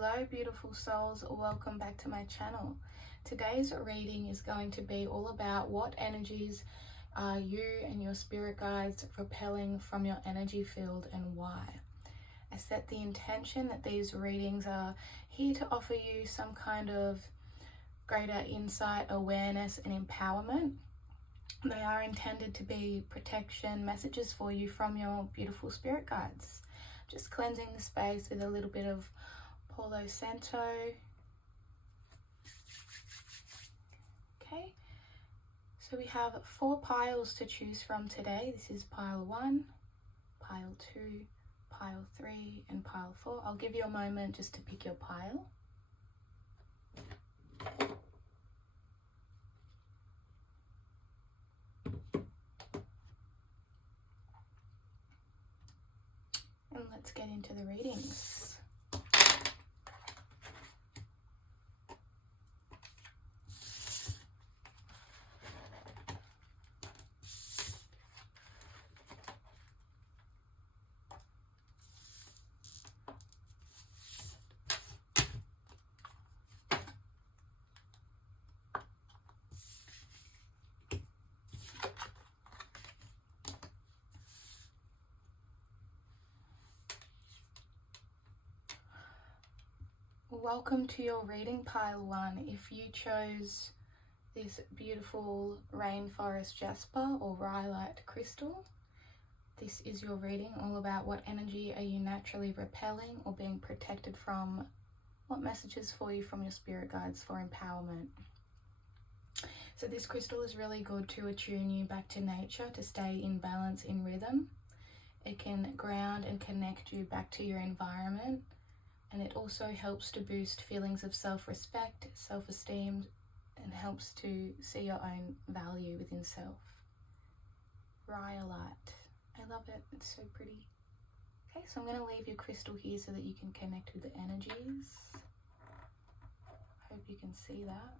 Hello beautiful souls, welcome back to my channel. Today's reading is going to be all about what energies are you and your spirit guides repelling from your energy field and why. I set the intention that these readings are here to offer you some kind of greater insight, awareness and empowerment. They are intended to be protection messages for you from your beautiful spirit guides. Just cleansing the space with a little bit of Palo Santo. Okay, so we have 4 piles to choose from today. This is pile 1, pile 2, pile 3 and pile 4. I'll give you a moment just to pick your pile. And let's get into the readings. Welcome to your reading, pile 1. If you chose this beautiful rainforest jasper or rhyolite crystal, this is your reading all about what energy are you naturally repelling or being protected from, what messages for you from your spirit guides for empowerment. So this crystal is really good to attune you back to nature, to stay in balance, in rhythm. It can ground and connect you back to your environment. And it also helps to boost feelings of self-respect, self-esteem, and helps to see your own value within self. Rhyolite. I love it. It's so pretty. Okay, so I'm going to leave your crystal here so that you can connect with the energies. Hope you can see that.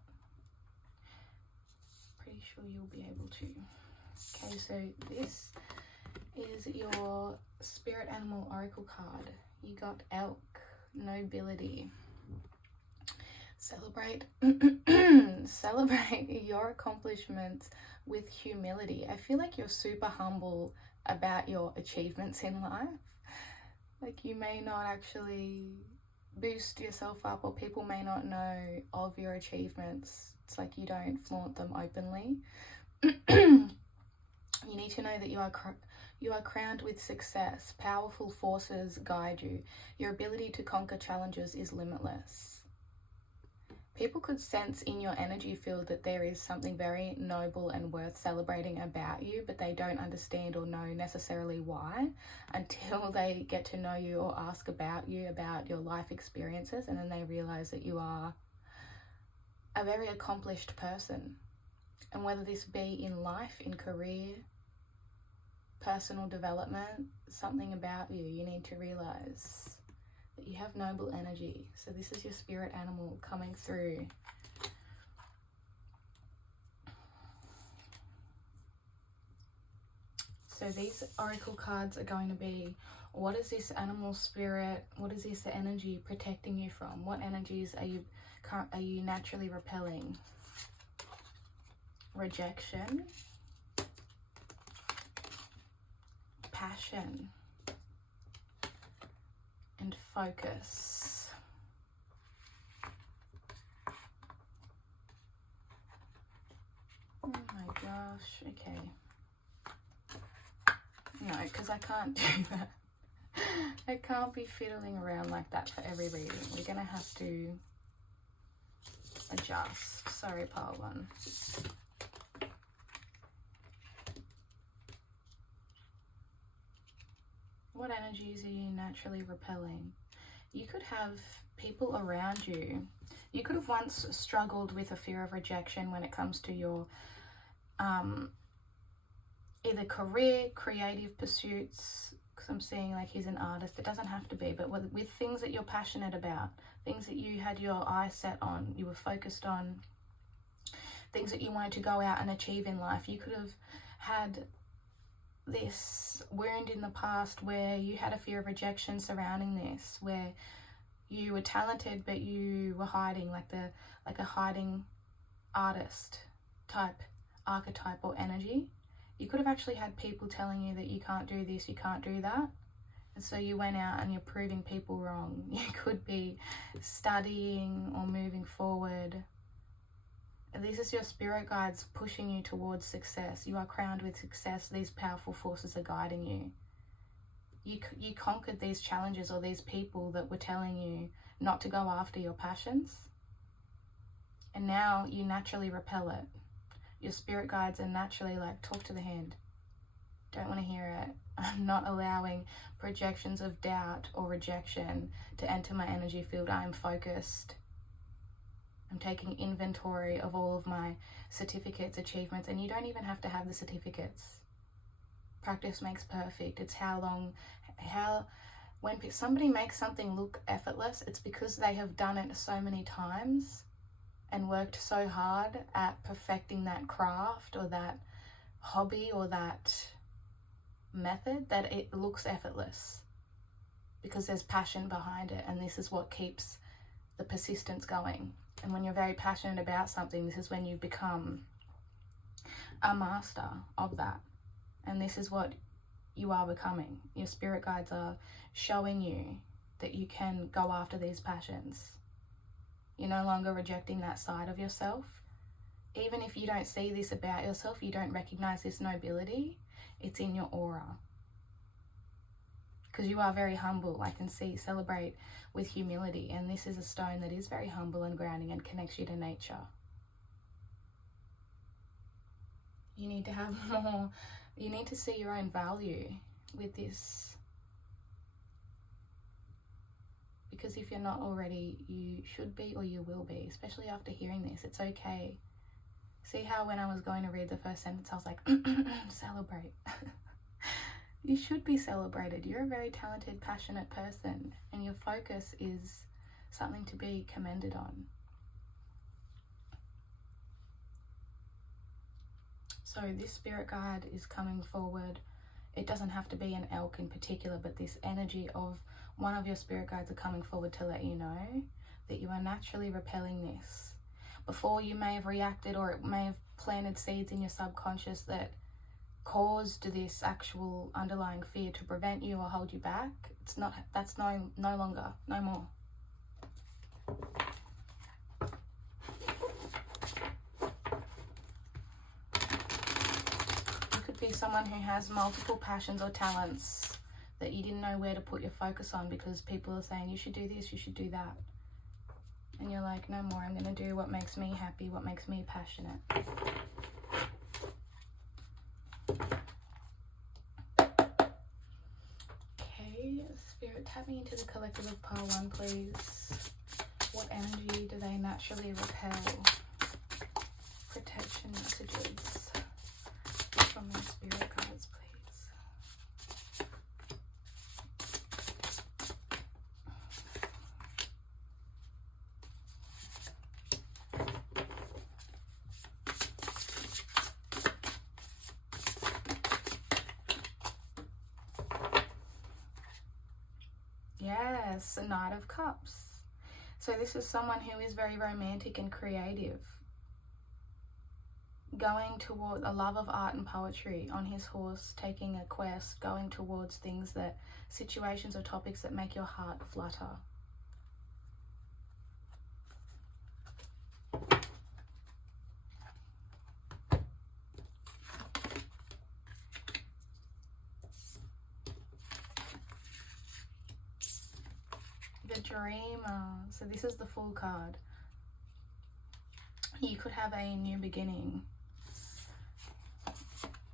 Pretty sure you'll be able to. Okay, so this is your Spirit Animal Oracle card. You got Elk. Nobility. Celebrate your accomplishments with humility. I feel like you're super humble about your achievements in life. Like you may not actually boost yourself up, or people may not know of your achievements. It's like you don't flaunt them openly. You need to know that you are crowned with success. Powerful forces guide you. Your ability to conquer challenges is limitless. People could sense in your energy field that there is something very noble and worth celebrating about you, but they don't understand or know necessarily why until they get to know you or ask about you, about your life experiences, and then they realize that you are a very accomplished person. And whether this be in life, in career, personal development, something about you need to realize that you have noble energy. So this is your spirit animal coming through. So these oracle cards are going to be, what is this animal spirit, what is this energy protecting you from? What energies are you naturally repelling? Rejection, passion, and focus. Oh my gosh, okay. No, because I can't do that. I can't be fiddling around like that for every reading. We're going to have to adjust. Sorry, pile 1. What energies are you naturally repelling? You could have people around you. You could have once struggled with a fear of rejection when it comes to your either career, creative pursuits, because I'm seeing like he's an artist. It doesn't have to be, but with things that you're passionate about, things that you had your eyes set on, you were focused on, things that you wanted to go out and achieve in life. You could have had this wound in the past where you had a fear of rejection surrounding this, where You were talented, but you were hiding, like a hiding artist type archetype or energy. You could have actually had people telling you that you can't do this, you can't do that. And so you went out and you're proving people wrong. You could be studying or moving forward. And this is your spirit guides pushing you towards success. You are crowned with success. These powerful forces are guiding you. You conquered these challenges or these people that were telling you not to go after your passions. And now you naturally repel it. Your spirit guides are naturally like, talk to the hand. Don't want to hear it. I'm not allowing projections of doubt or rejection to enter my energy field. I'm focused. I'm taking inventory of all of my certificates, achievements, and you don't even have to have the certificates. Practice makes perfect. It's when somebody makes something look effortless, it's because they have done it so many times and worked so hard at perfecting that craft or that hobby or that method that it looks effortless, because there's passion behind it, and this is what keeps the persistence going. And when you're very passionate about something, this is when you become a master of that. And this is what you are becoming. Your spirit guides are showing you that you can go after these passions. You're no longer rejecting that side of yourself. Even if you don't see this about yourself, you don't recognize this nobility, it's in your aura. Because you are very humble. I can see, celebrate with humility. And this is a stone that is very humble and grounding and connects you to nature. You need to have more. You need to see your own value with this. Because if you're not already, you should be or you will be, especially after hearing this. It's okay. See how when I was going to read the first sentence, I was like, celebrate. You should be celebrated. You're a very talented, passionate person, and your focus is something to be commended on. So this spirit guide is coming forward. It doesn't have to be an elk in particular, but this energy of one of your spirit guides are coming forward to let you know that you are naturally repelling this. Before, you may have reacted, or it may have planted seeds in your subconscious that caused this actual underlying fear to prevent you or hold you back. That's no longer, no more. You could be someone who has multiple passions or talents that you didn't know where to put your focus on because people are saying you should do this, you should do that. And you're like, no more, I'm going to do what makes me happy, what makes me passionate. Okay, Spirit, tap me into the collective of pile 1, please. What energy do they naturally repel? Protection messages from the spirit guides, please. Yes, a Knight of Cups. So this is someone who is very romantic and creative, going toward a love of art and poetry, on his horse, taking a quest, going towards things that, situations or topics that make your heart flutter. The Dreamer. So this is the Fool card. You could have a new beginning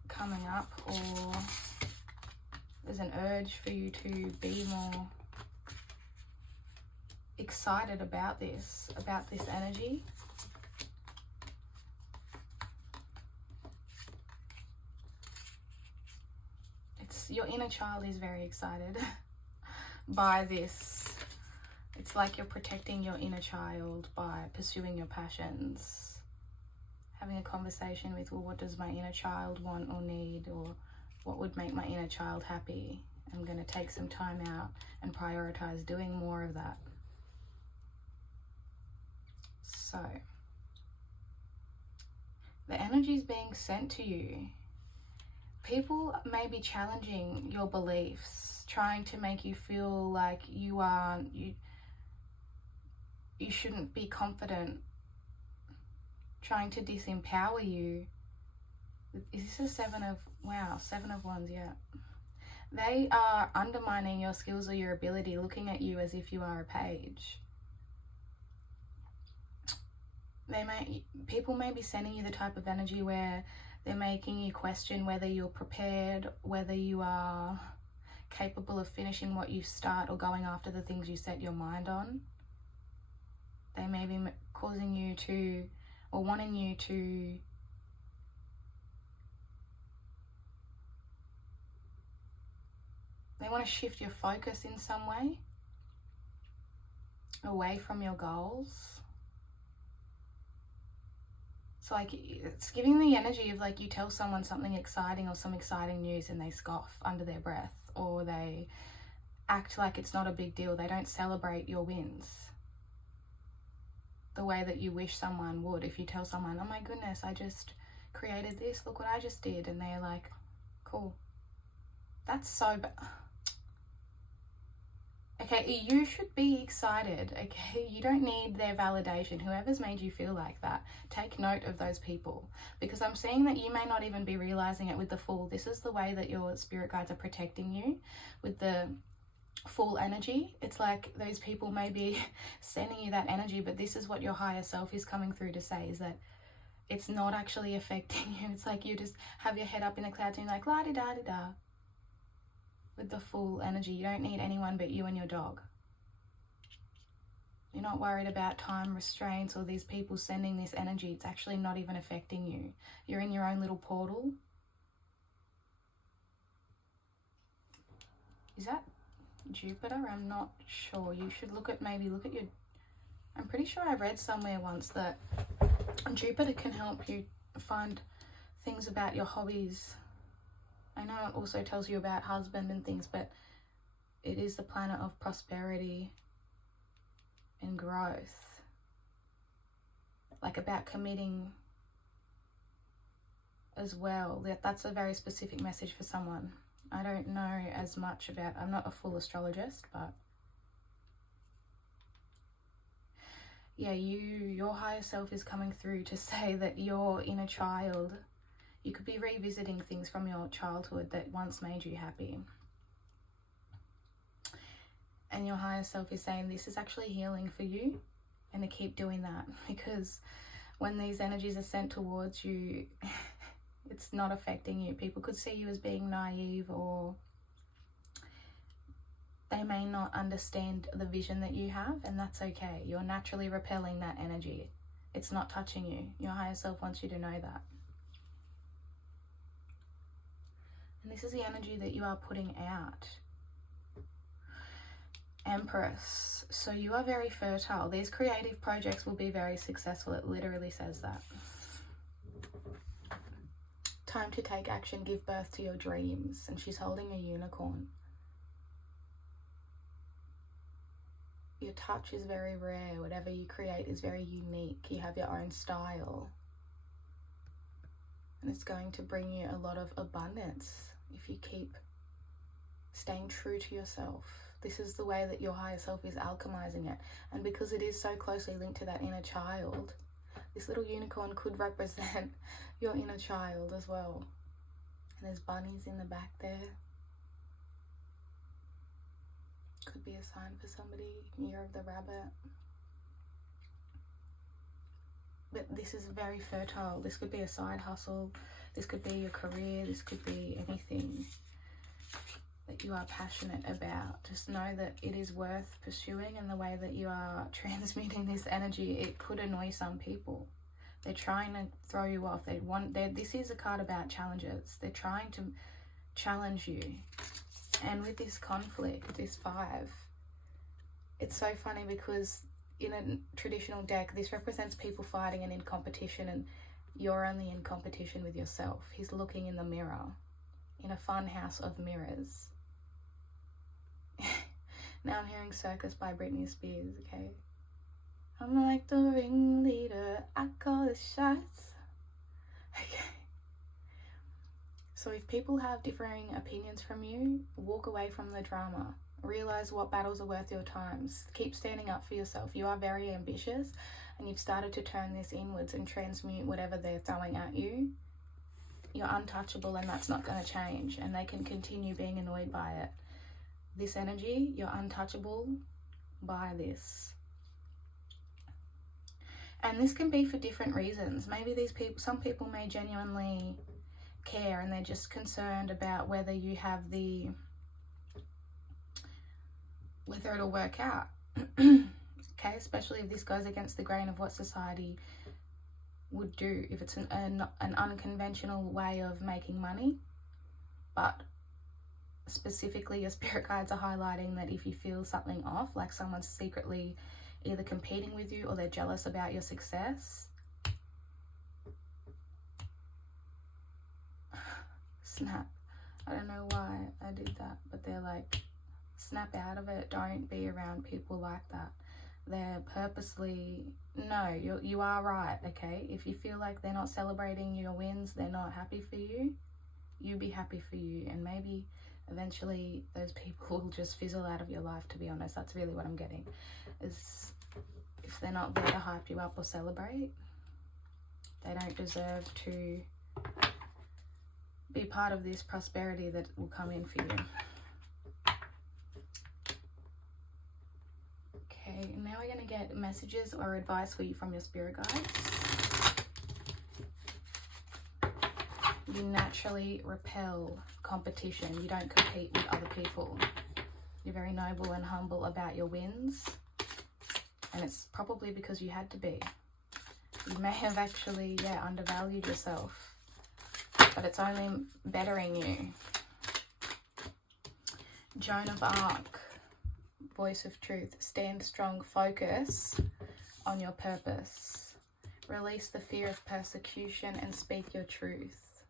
coming up, or there's an urge for you to be more excited about this energy. It's your inner child is very excited by this. It's like you're protecting your inner child by pursuing your passions. Having a conversation with, well, what does my inner child want or need, or what would make my inner child happy? I'm going to take some time out and prioritize doing more of that. So, the energy is being sent to you. People may be challenging your beliefs, trying to make you feel like you shouldn't be confident, trying to disempower you. Is this a Seven of Wands, yeah. They are undermining your skills or your ability, looking at you as if you are a page. People may be sending you the type of energy where they're making you question whether you're prepared, whether you are capable of finishing what you start or going after the things you set your mind on. They may be causing you to, or wanting you to, they want to shift your focus in some way away from your goals. So like, it's giving the energy of like you tell someone something exciting or some exciting news and they scoff under their breath, or they act like it's not a big deal. They don't celebrate your wins the way that you wish someone would. If you tell someone, oh my goodness, I just created this, look what I just did, and they're like, cool. That's so bad. Okay, you should be excited, okay? You don't need their validation. Whoever's made you feel like that, take note of those people. Because I'm seeing that you may not even be realizing it with the Fool. This is the way that your spirit guides are protecting you with the Fool energy. It's like those people may be sending you that energy, but this is what your higher self is coming through to say, is that it's not actually affecting you. It's like you just have your head up in the clouds and you're like, la-di-da-di-da. With the Fool energy, you don't need anyone but you and your dog. You're not worried about time restraints or these people sending this energy. It's actually not even affecting you. You're in your own little portal. Is that Jupiter? I'm not sure. You should maybe look at your... I'm pretty sure I read somewhere once that Jupiter can help you find things about your hobbies. I know it also tells you about husband and things, but it is the planet of prosperity and growth. Like about committing as well. That's a very specific message for someone. I don't know as much about, I'm not a full astrologist, but yeah, your higher self is coming through to say that your inner child, you could be revisiting things from your childhood that once made you happy. And your higher self is saying this is actually healing for you, and to keep doing that, because when these energies are sent towards you, it's not affecting you. People could see you as being naive, or they may not understand the vision that you have, and that's okay. You're naturally repelling that energy. It's not touching you. Your higher self wants you to know that. And this is the energy that you are putting out. Empress. So you are very fertile. These creative projects will be very successful. It literally says that. Time to take action, give birth to your dreams. And she's holding a unicorn. Your touch is very rare. Whatever you create is very unique. You have your own style. And it's going to bring you a lot of abundance if you keep staying true to yourself. This is the way that your higher self is alchemizing it. And because it is so closely linked to that inner child, this little unicorn could represent your inner child as well. And there's bunnies in the back there. Could be a sign for somebody. Year of the rabbit. But this is very fertile. This could be a side hustle. This could be your career. This could be anything that you are passionate about. Just know that it is worth pursuing, and the way that you are transmitting this energy, it could annoy some people. They're trying to throw you off. This is a card about challenges. They're trying to challenge you. And with this conflict, this 5, it's so funny because in a traditional deck, this represents people fighting and in competition, and you're only in competition with yourself. He's looking in the mirror, in a fun house of mirrors. Now I'm hearing Circus by Britney Spears, okay? I'm like the ringleader, I call the shots. Okay. So if people have differing opinions from you, walk away from the drama. Realize what battles are worth your times. Keep standing up for yourself. You are very ambitious, and you've started to turn this inwards and transmute whatever they're throwing at you. You're untouchable, and that's not going to change, and they can continue being annoyed by it. This energy, you're untouchable by this. And this can be for different reasons. Maybe some people may genuinely care, and they're just concerned about whether it'll work out. Okay, especially if this goes against the grain of what society would do, if it's an unconventional way of making money. But specifically, your spirit guides are highlighting that if you feel something off, like someone's secretly either competing with you or they're jealous about your success, snap. I don't know why I did that, but they're like, snap out of it. Don't be around people like that. They're purposely, no, you are right, okay? If you feel like they're not celebrating your wins, they're not happy for you, you be happy for you. And maybe eventually those people will just fizzle out of your life, to be honest. That's really what I'm getting, is if they're not there to hype you up or celebrate, they don't deserve to be part of this prosperity that will come in for you. Okay, now we're going to get messages or advice for you from your spirit guides. You naturally repel competition. You don't compete with other people. You're very noble and humble about your wins. And it's probably because you had to be. You may have actually, undervalued yourself. But it's only bettering you. Joan of Arc. Voice of truth. Stand strong. Focus on your purpose. Release the fear of persecution and speak your truth.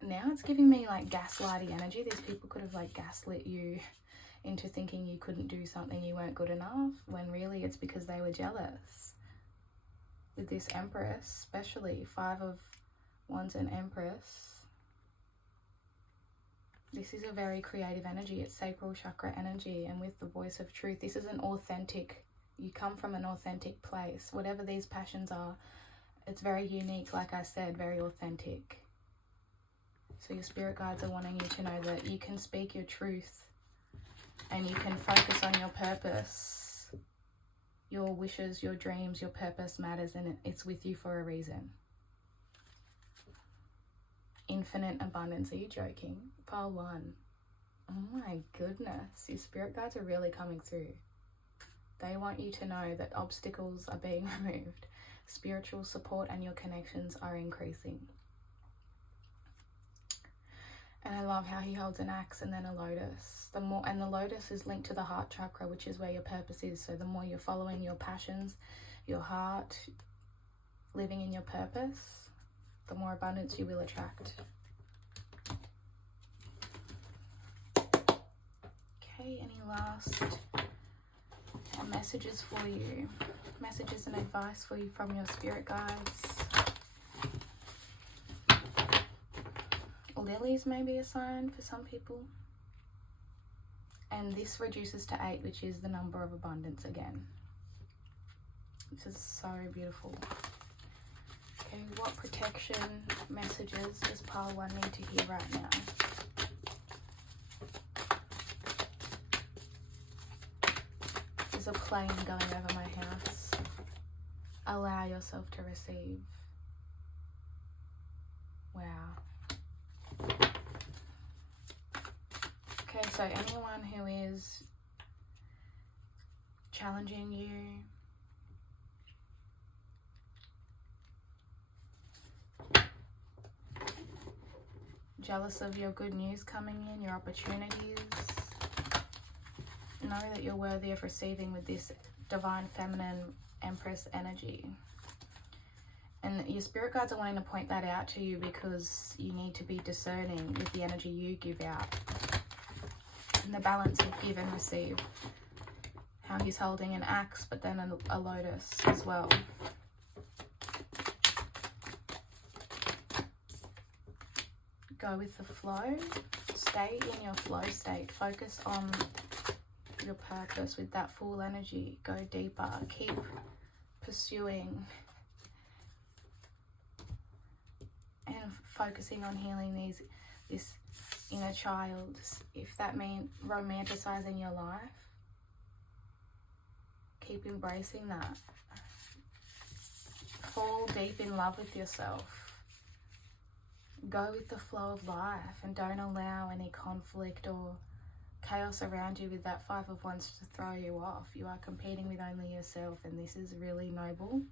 Now it's giving me like gaslighty energy. These people could have like gaslit you into thinking you couldn't do something, you weren't good enough, when really it's because they were jealous. With this Empress, especially 5 of Wands and Empress, this is a very creative energy. It's sacral chakra energy, and with the voice of truth, this is an authentic, you come from an authentic place. Whatever these passions are, it's very unique, like I said, very authentic. So your spirit guides are wanting you to know that you can speak your truth and you can focus on your purpose. Your wishes, your dreams, your purpose matters, and it's with you for a reason. Infinite abundance. Are you joking? Pile 1. Oh my goodness. Your spirit guides are really coming through. They want you to know that obstacles are being removed. Spiritual support and your connections are increasing. And I love how he holds an axe and then a lotus. And the lotus is linked to the heart chakra, which is where your purpose is. So the more you're following your passions, your heart, living in your purpose, the more abundance you will attract. Okay, any last messages for you? Messages and advice for you from your spirit guides? Lilies may be a sign for some people. And this reduces to 8, which is the number of abundance again. This is so beautiful. Okay, what protection messages does pile 1 need to hear right now? There's a plane going over my house. Allow yourself to receive. Wow. Okay, so anyone who is challenging you, jealous of your good news coming in, your opportunities, know that you're worthy of receiving with this divine feminine Empress energy. And your spirit guides are wanting to point that out to you because you need to be discerning with the energy you give out and the balance of give and receive. how he's holding an axe, but then a lotus as well. Go with the flow. Stay in your flow state. Focus on your purpose with that full energy. Go deeper. Keep pursuing and focusing on healing this inner child. If that means romanticizing your life, keep embracing that. Fall deep in love with yourself. Go with the flow of life and don't allow any conflict or chaos around you with that 5 of Wands to throw you off. You are competing with only yourself, and this is really noble.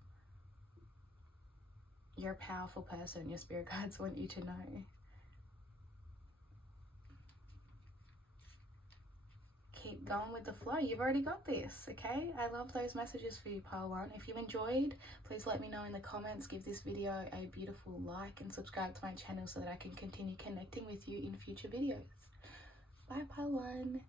You're a powerful person. Your spirit guides want you to know. Keep going with the flow. You've already got this, okay? I love those messages for you, pile 1. If you enjoyed, please let me know in the comments. Give this video a beautiful like and subscribe to my channel so that I can continue connecting with you in future videos. Bye, pile 1.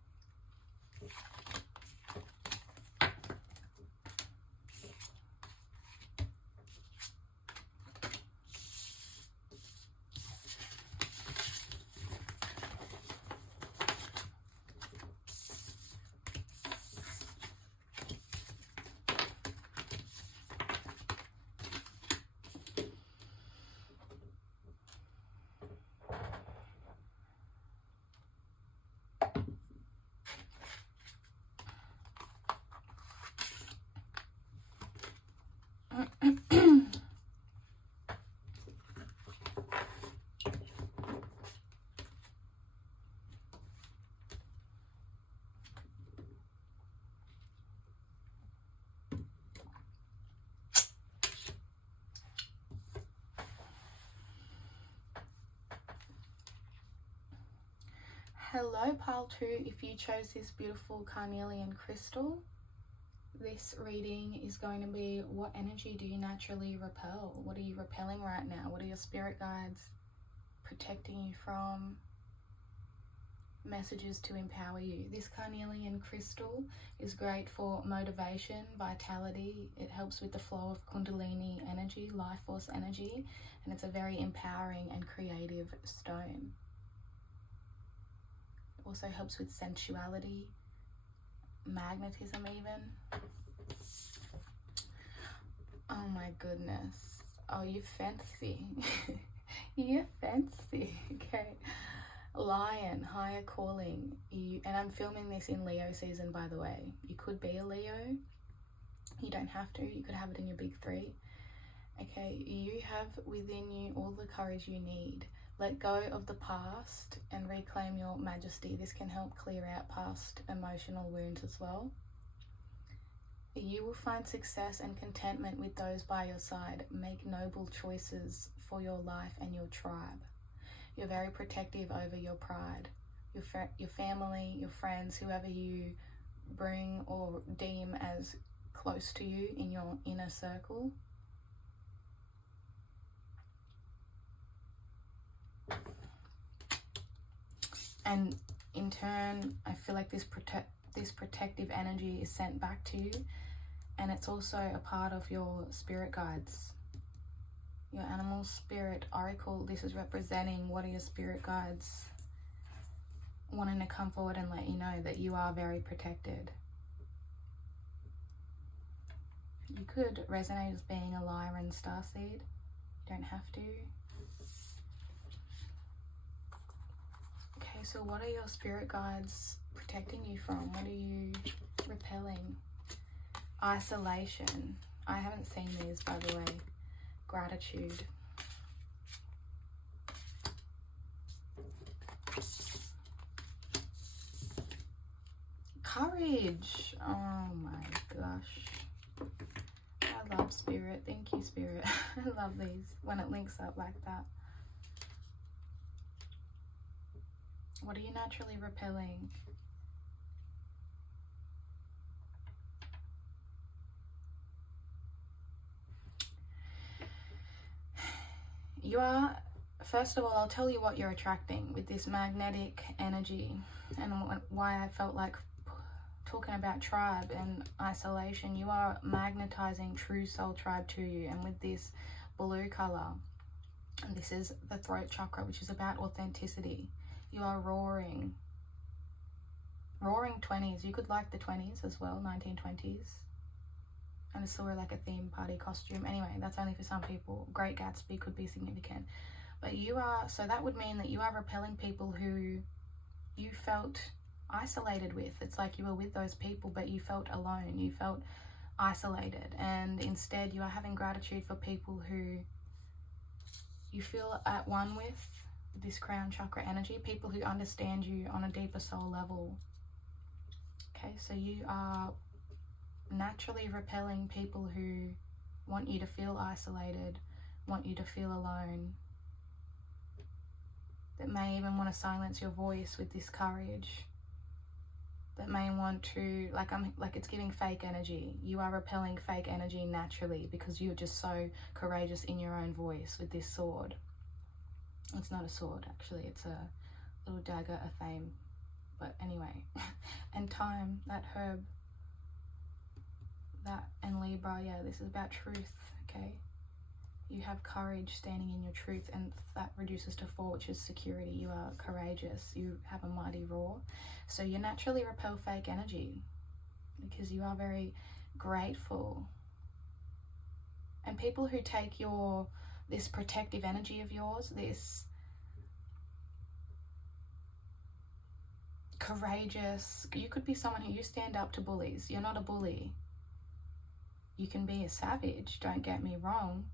Hello, pile 2. If you chose this beautiful carnelian crystal, this reading is going to be, what energy do you naturally repel? What are you repelling right now? What are your spirit guides protecting you from? Messages to empower you. This carnelian crystal is great for motivation, vitality. It helps with the flow of kundalini energy, life force energy, and it's a very empowering and creative stone. Also helps with sensuality, magnetism even. Oh my goodness. Oh, you fancy. You're fancy. Okay. Lion, higher calling. And I'm filming this in Leo season, by the way. You could be a Leo. You don't have to. You could have it in your big 3. Okay. You have within you all the courage you need. Let go of the past and reclaim your majesty. This can help clear out past emotional wounds as well. You will find success and contentment with those by your side. Make noble choices for your life and your tribe. You're very protective over your pride, your family, your friends, whoever you bring or deem as close to you in your inner circle. And in turn, I feel like this protective energy is sent back to you, and it's also a part of your spirit guides, your animal spirit oracle. This is representing what are your spirit guides wanting to come forward and let you know that you are very protected. You could resonate as being a Lyran starseed. You don't have to. Okay, so what are your spirit guides protecting you from? What are you repelling? Isolation. I haven't seen these, by the way. Gratitude. Courage. Oh my gosh. I love spirit. Thank you, spirit. I love these when it links up like that. What are you naturally repelling? You are, first of all, I'll tell you what you're attracting with this magnetic energy and why I felt like talking about tribe and isolation, you are magnetizing true soul tribe to you. And with this blue color, and this is the throat chakra, which is about authenticity. You are roaring 20s. You could like the 20s as well, 1920s. And it's sort of like a theme party costume. Anyway, that's only for some people. Great Gatsby could be significant. But you are, so that would mean that you are repelling people who you felt isolated with. It's like you were with those people, but you felt alone. You felt isolated. And instead, you are having gratitude for people who you feel at one with this crown chakra energy. People who understand you on a deeper soul level. Okay, so you are naturally repelling people who want you to feel isolated, want you to feel alone, that may even want to silence your voice with this courage, that may want to, like it's giving fake energy. You are repelling fake energy naturally because you're just so courageous in your own voice with this sword. It's not a sword, actually, it's a little dagger, a thame. But anyway, and time, that herb, that, and Libra, yeah, this is about truth, okay? You have courage standing in your truth, and that reduces to 4, which is security. You are courageous, you have a mighty roar. So you naturally repel fake energy because you are very grateful. And people who take this protective energy of yours, this courageous, you could be someone who you stand up to bullies. You're not a bully. You can be a savage, don't get me wrong,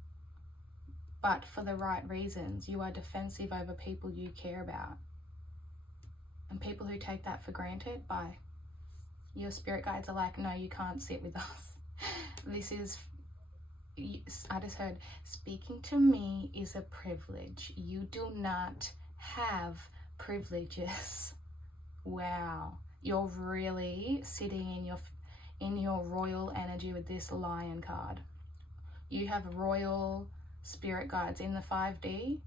but for the right reasons. You are defensive over people you care about. And people who take that for granted, bye. Your spirit guides are like, no, you can't sit with us. This is, I just heard, speaking to me is a privilege. You do not have privileges. Wow. You're really sitting in your royal energy with this Lion card. You have royal spirit guides in the 5D.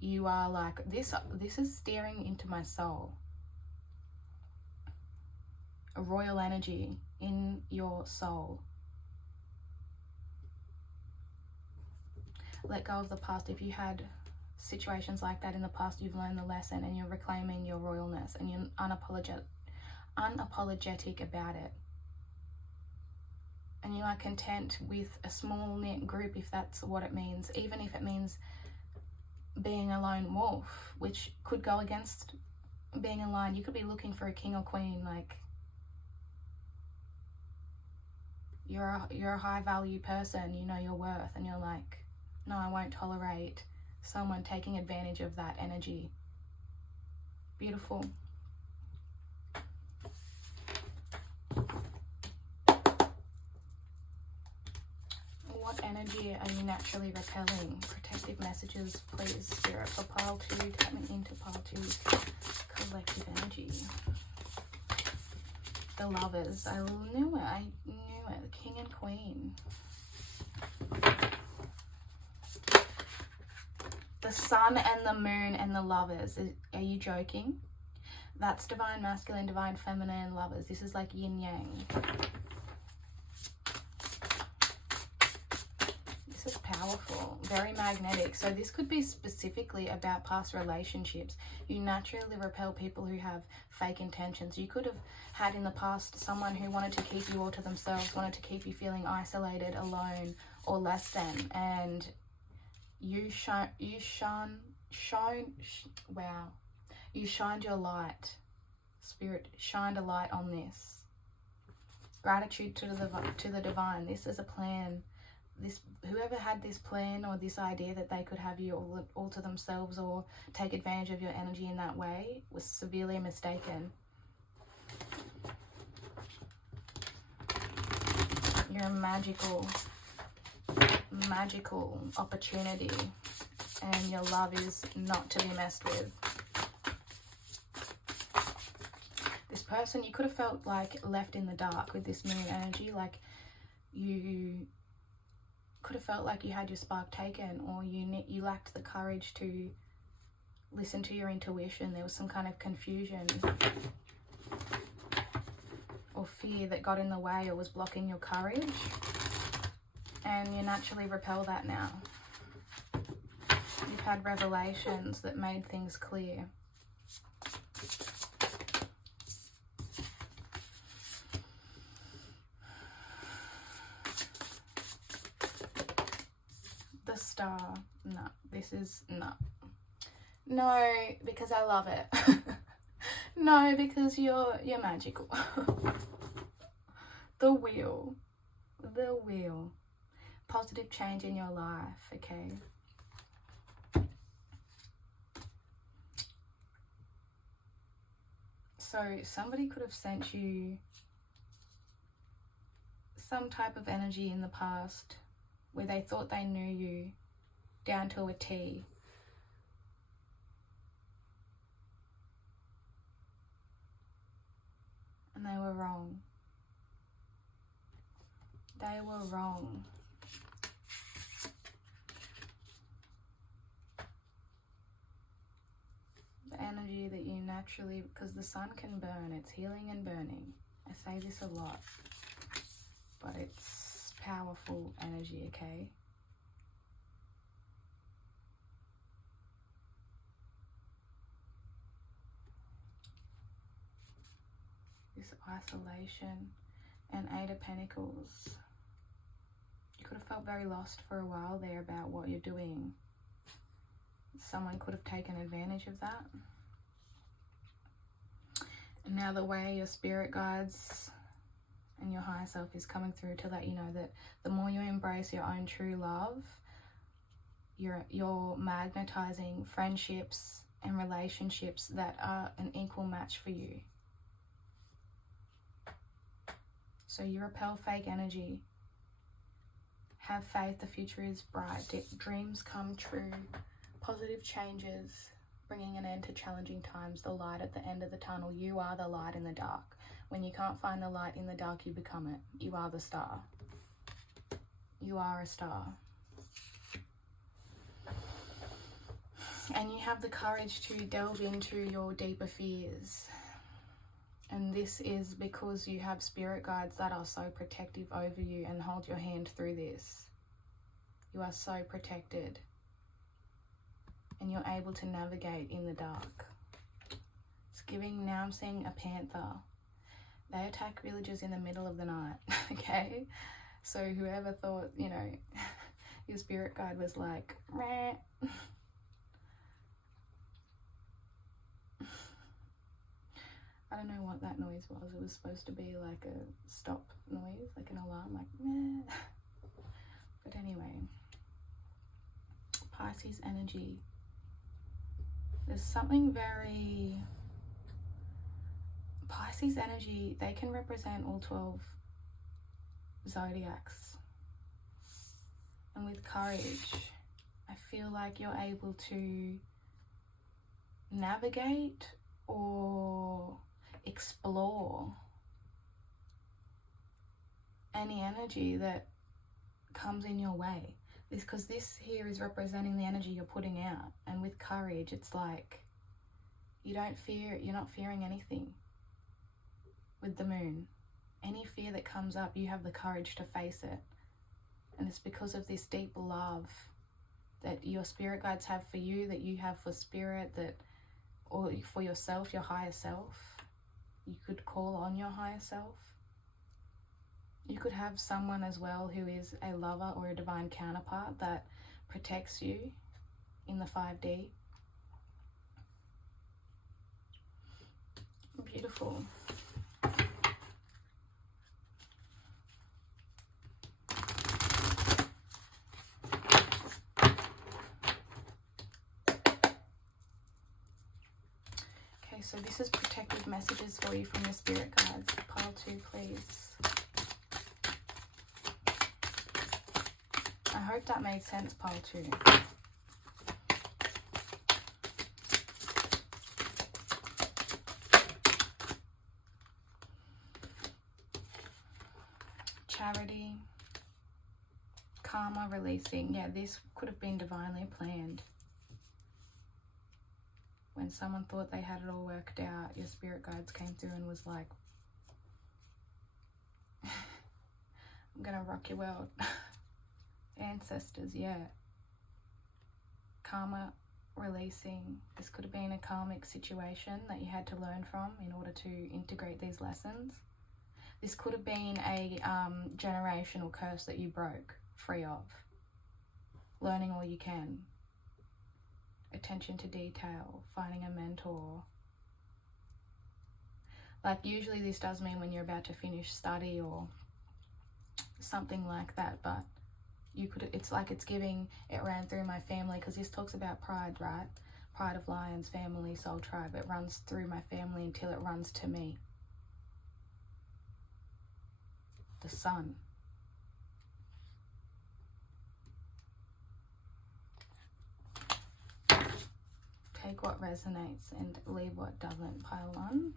You are like, this is steering into my soul. A royal energy in your soul. Let go of the past. If you had situations like that in the past, you've learned the lesson and you're reclaiming your royalness and you're unapologetic about it. And you are content with a small knit group, if that's what it means, even if it means being a lone wolf, which could go against being a lion. You could be looking for a king or queen, like you're a high value person, you know your worth, and you're like, no, I won't tolerate someone taking advantage of that energy. Beautiful. What energy are you naturally repelling? Protective messages, please, Spirit, for pile 2, coming into pile 2's collective energy. The Lovers. I knew it. King and Queen. The Sun and the Moon and the Lovers. Are you joking? That's divine masculine, divine feminine, Lovers. This is like yin yang. This is powerful, very magnetic. So this could be specifically about past relationships. You naturally repel people who have fake intentions. You could have had in the past someone who wanted to keep you all to themselves, wanted to keep you feeling isolated, alone, or less than, and you shined your light. Spirit shined a light on this. Gratitude to the divine. This is a plan. Whoever had this plan or this idea that they could have you all to themselves or take advantage of your energy in that way was severely mistaken. You're a magical opportunity, and your love is not to be messed with. This person, you could have felt like left in the dark with this moon energy, like you could have felt like you had your spark taken, or you lacked the courage to listen to your intuition. There was some kind of confusion. here that got in the way or was blocking your courage, and you naturally repel that now. You've had revelations that made things clear. The Star. No, this is no. No, because I love it. No, because you're magical. The Wheel. The Wheel. Positive change in your life, okay? So somebody could have sent you some type of energy in the past where they thought they knew you down to a T. And they were wrong. They were wrong. The energy that you naturally, because the sun can burn, it's healing and burning. I say this a lot, but it's powerful energy, okay? This isolation and Eight of Pentacles. You could have felt very lost for a while there about what you're doing. Someone could have taken advantage of that. And now the way your spirit guides and your higher self is coming through to let you know that the more you embrace your own true love, you're magnetizing friendships and relationships that are an equal match for you. So you repel fake energy. Have faith, the future is bright. Dreams come true. Positive changes, bringing an end to challenging times. The light at the end of the tunnel. You are the light in the dark. When you can't find the light in the dark, you become it. You are the star. You are a star. And you have the courage to delve into your deeper fears. And this is because you have spirit guides that are so protective over you and hold your hand through this. You are so protected. And you're able to navigate in the dark. It's giving, now I'm seeing a panther. They attack villages in the middle of the night, okay? So whoever thought, you know, your spirit guide was like, meh. I don't know what that noise was. It was supposed to be like a stop noise, like an alarm, like meh. But anyway, Pisces energy. There's something very... Pisces energy, they can represent all 12 zodiacs. And with courage, I feel like you're able to navigate or explore any energy that comes in your way. Because this here is representing the energy you're putting out. And with courage, it's like you're not fearing anything. With the moon, any fear that comes up, you have the courage to face it. And it's because of this deep love that your spirit guides have for you, that you have for spirit, that, or for yourself, your higher self. You could call on your higher self. You could have someone as well who is a lover or a divine counterpart that protects you in the 5D. Beautiful. Okay, so this is protective messages for you from your spirit guides. Pile 2, please. I hope that made sense, pile 2. Charity. Karma releasing. Yeah, this could have been divinely planned. When someone thought they had it all worked out, your spirit guides came through and was like, I'm gonna rock your world. Ancestors, yeah. Karma releasing. This could have been a karmic situation that you had to learn from in order to integrate these lessons. This could have been a generational curse that you broke free of. Learning all you can. Attention to detail. Finding a mentor. Like usually this does mean when you're about to finish study or something like that, but you could, it's like it's giving, it ran through my family, because this talks about pride, right? Pride of lions, family, soul tribe. It runs through my family until it runs to me. The sun. Take what resonates and leave what doesn't. Pile 1.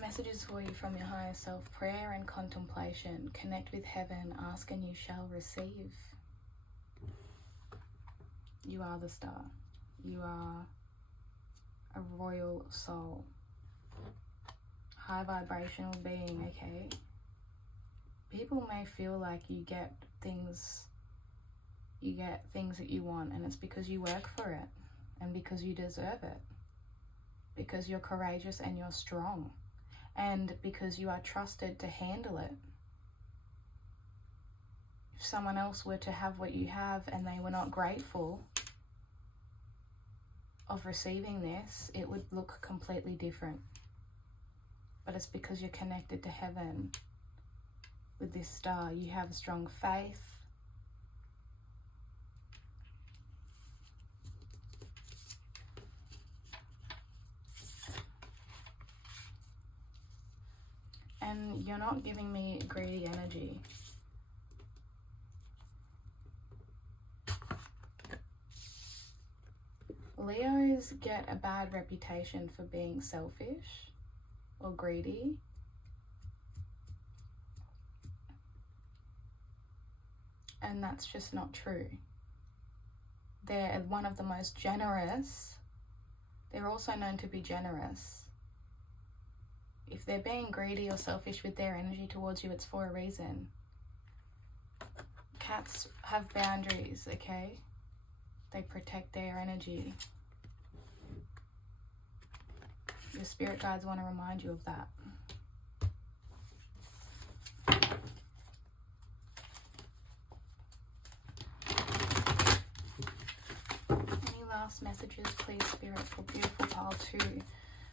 Messages for you from your higher self. Prayer and contemplation. Connect with heaven. Ask and you shall receive. You are the star. You are a royal soul. High vibrational being, okay? People may feel like you get things that you want, and it's because you work for it and because you deserve it. Because you're courageous and you're strong. And because you are trusted to handle it. If someone else were to have what you have and they were not grateful of receiving this, it would look completely different. But it's because you're connected to heaven with this star. You have a strong faith. And you're not giving me greedy energy. Leos get a bad reputation for being selfish or greedy. And that's just not true. They're one of the most generous. They're also known to be generous. If they're being greedy or selfish with their energy towards you, it's for a reason. Cats have boundaries, okay? They protect their energy. Your spirit guides want to remind you of that. Any last messages, please, Spirit, for beautiful pile 2?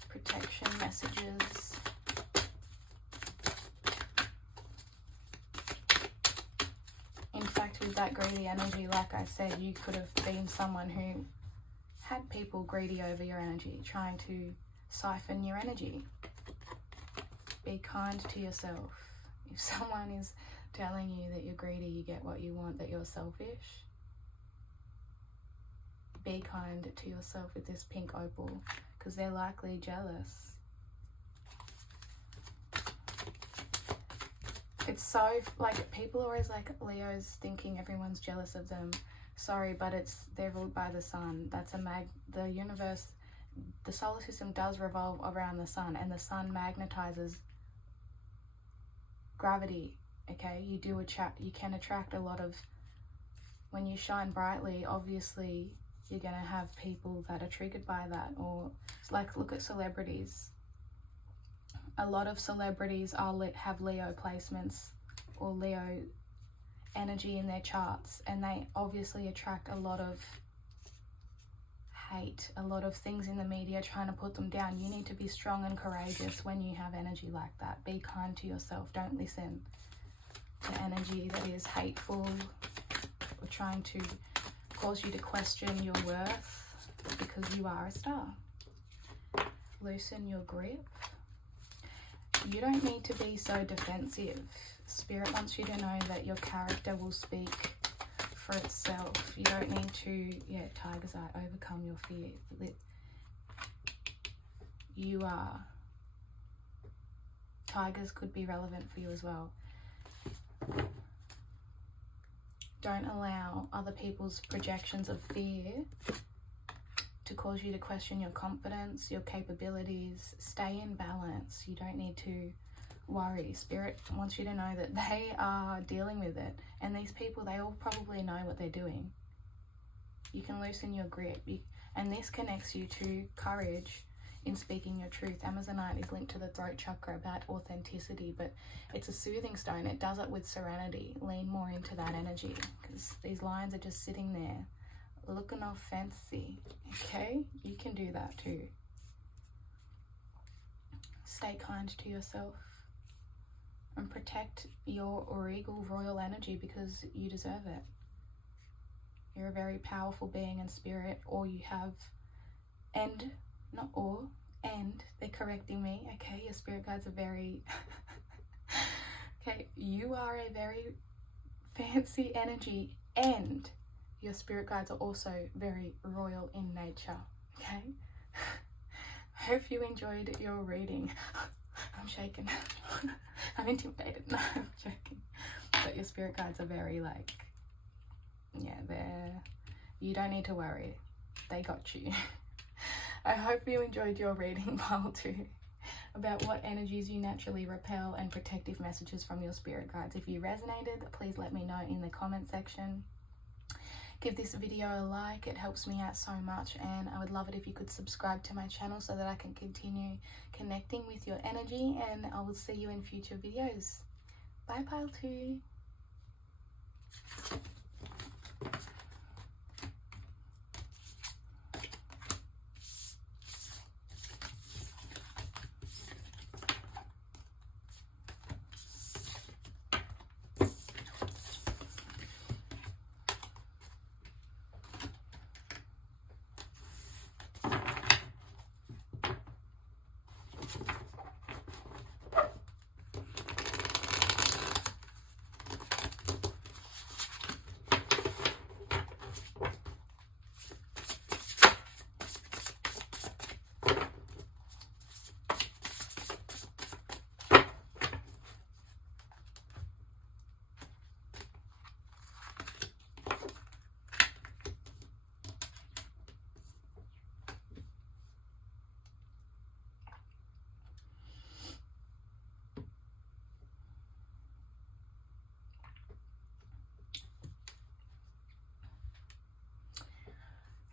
Protection messages. In fact, with that greedy energy, like I said, you could have been someone who had people greedy over your energy, trying to siphon your energy. Be kind to yourself. If someone is telling you that you're greedy, you get what you want, that you're selfish, be kind to yourself with this pink opal, because they're likely jealous. It's so, like, people are always like, Leo's thinking everyone's jealous of them. Sorry, but they're ruled by the sun. That's the universe, the solar system does revolve around the sun, and the sun magnetizes gravity, okay? You can attract a lot of, when you shine brightly, obviously, you're going to have people that are triggered by that. Or, like, look at celebrities. A lot of celebrities have Leo placements or Leo energy in their charts, and they obviously attract a lot of hate, a lot of things in the media trying to put them down. You need to be strong and courageous when you have energy like that. Be kind to yourself. Don't listen to energy that is hateful or trying to cause you to question your worth, because you are a star. Loosen your grip. You don't need to be so defensive. Spirit wants you to know that your character will speak for itself. You don't need to, Tiger's Eye, overcome your fear. You are. Tigers could be relevant for you as well. Don't allow other people's projections of fear to cause you to question your confidence, your capabilities. Stay in balance. You don't need to worry. Spirit wants you to know that they are dealing with it. And these people, they all probably know what they're doing. You can loosen your grip. And this connects you to courage in speaking your truth. Amazonite is linked to the throat chakra, about authenticity, but it's a soothing stone. It does it with serenity. Lean more into that energy, because these lions are just sitting there looking all fancy. Okay, you can do that too. Stay kind to yourself and protect your regal royal energy, because you deserve it. You're a very powerful being in spirit, or you have, and not or, and they're correcting me. Okay, your spirit guides are very okay, you are a very fancy energy, and your spirit guides are also very royal in nature. Okay. Hope you enjoyed your reading. I'm shaking. I'm intimidated. No, I'm joking. But your spirit guides are very like, yeah, you don't need to worry. They got you. I hope you enjoyed your reading, pile 2, about what energies you naturally repel and protective messages from your spirit guides. If you resonated, please let me know in the comment section. Give this video a like, it helps me out so much, and I would love it if you could subscribe to my channel so that I can continue connecting with your energy, and I will see you in future videos. Bye, pile 2.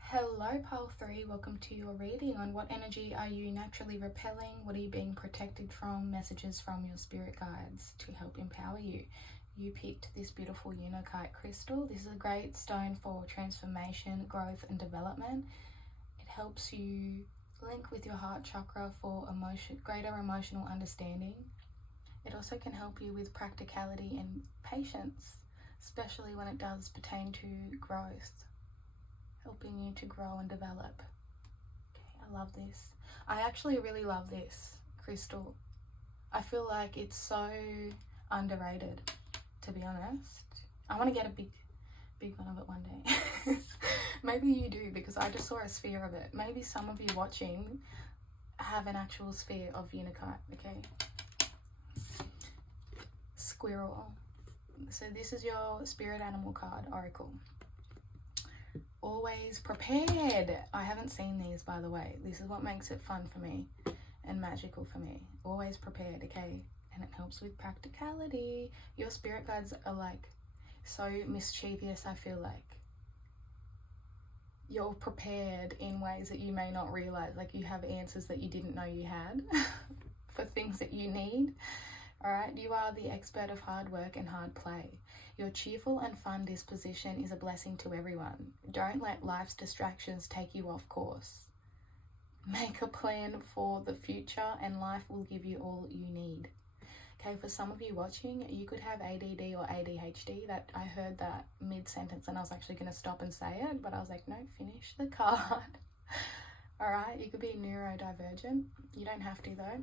Hello, pile 3. Welcome to your reading on what energy are you naturally repelling? What are you being protected from? Messages from your spirit guides to help empower you. You picked this beautiful Unakite crystal. This is a great stone for transformation, growth, and development. It helps you link with your heart chakra for greater emotional understanding. It also can help you with practicality and patience, especially when it does pertain to growth. Helping you to grow and develop. Okay, I love this. I actually really love this crystal. I feel like it's so underrated, to be honest. I want to get a big one of it one day. Maybe you do, because I just saw a sphere of it. Maybe some of you watching have an actual sphere of Unakite. Okay. Squirrel. So this is your spirit animal card, Oracle. Always prepared. I haven't seen these, by the way. This is what makes it fun for me and magical for me. Always prepared, okay? And it helps with practicality. Your spirit guides are like so mischievous, I feel like. You're prepared in ways that you may not realize. Like you have answers that you didn't know you had for things that you need. All right, you are the expert of hard work and hard play. Your cheerful and fun disposition is a blessing to everyone. Don't let life's distractions take you off course. Make a plan for the future and life will give you all you need. Okay, for some of you watching, you could have ADD or ADHD. That I heard that mid-sentence and I was actually going to stop and say it, but I was like, no, finish the card. All right, you could be neurodivergent. You don't have to though.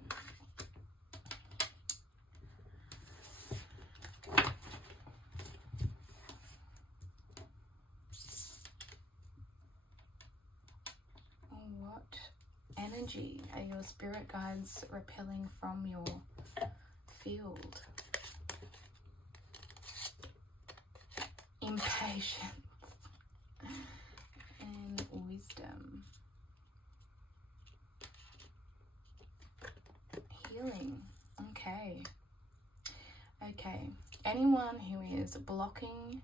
What energy are your spirit guides repelling from your field? Impatience and wisdom. Healing. Okay. Okay, anyone who is blocking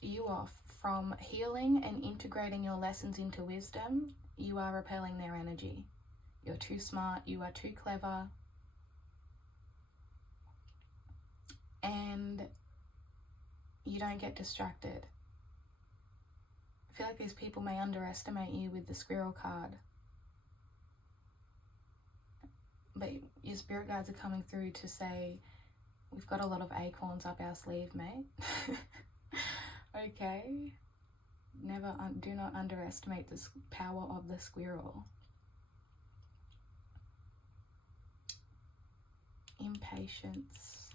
you off from healing and integrating your lessons into wisdom, you are repelling their energy. You're too smart, you are too clever, and you don't get distracted. I feel like these people may underestimate you with the squirrel card. But your spirit guides are coming through to say, we've got a lot of acorns up our sleeve, mate. Okay? Do not underestimate the power of the squirrel. Impatience.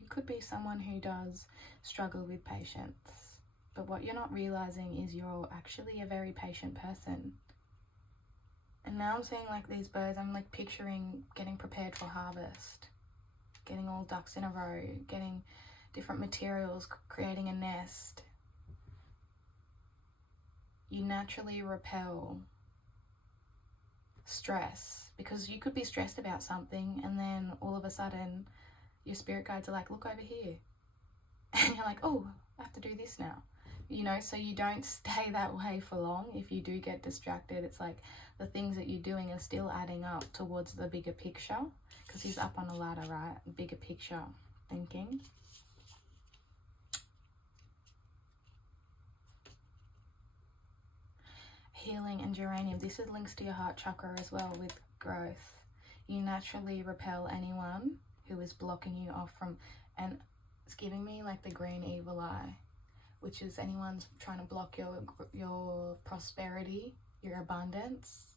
You could be someone who does struggle with patience. But what you're not realizing is you're actually a very patient person. And now I'm seeing like these birds, I'm like picturing getting prepared for harvest, getting all ducks in a row, getting different materials, creating a nest. You naturally repel stress because you could be stressed about something and then all of a sudden your spirit guides are like, look over here. And you're like, oh, I have to do this now. You know, so you don't stay that way for long. If you do get distracted, it's like the things that you're doing are still adding up towards the bigger picture, because he's up on a ladder, right? Bigger picture thinking. Healing and geranium. This is links to your heart chakra as well with growth. You naturally repel anyone who is blocking you off from, and it's giving me like the green evil eye, which is anyone's trying to block your prosperity, your abundance.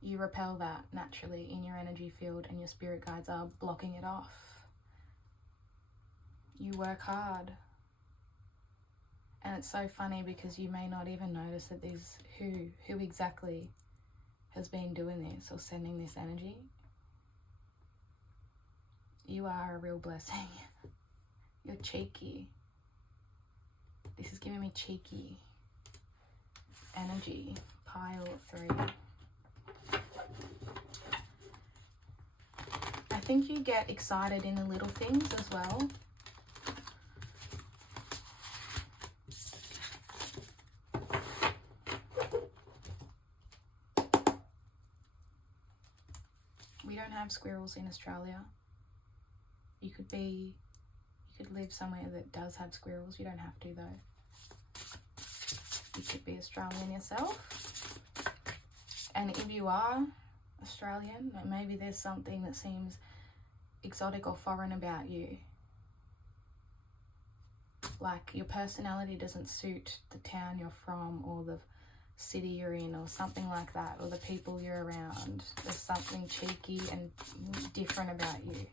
You repel that naturally in your energy field, and your spirit guides are blocking it off. You work hard. And it's so funny because you may not even notice that these who exactly has been doing this or sending this energy. You are a real blessing. You're cheeky. This is giving me cheeky energy. Pile 3. I think you get excited in the little things as well. We don't have squirrels in Australia. You could live somewhere that does have squirrels. You don't have to though. You could be Australian yourself. And if you are Australian, maybe there's something that seems exotic or foreign about you. Like your personality doesn't suit the town you're from or the city you're in or something like that, or the people you're around. There's something cheeky and different about you.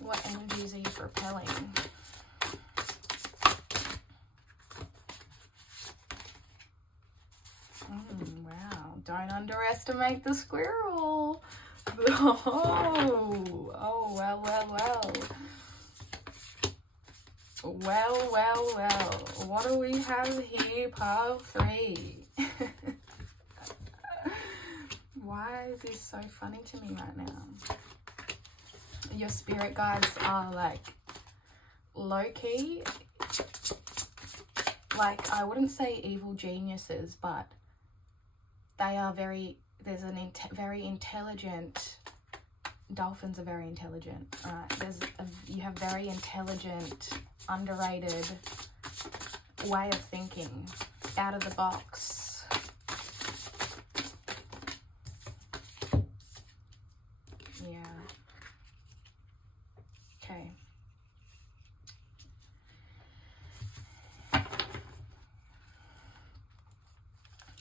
What energies are you repelling? Wow, don't underestimate the squirrel. Oh, well. Well. What do we have here? Pile 3. Why is this so funny to me right now? Your spirit guides are like low-key, like I wouldn't say evil geniuses, but they are very intelligent. Dolphins are very intelligent, right? You have very intelligent, underrated way of thinking, out of the box. Yeah. Okay.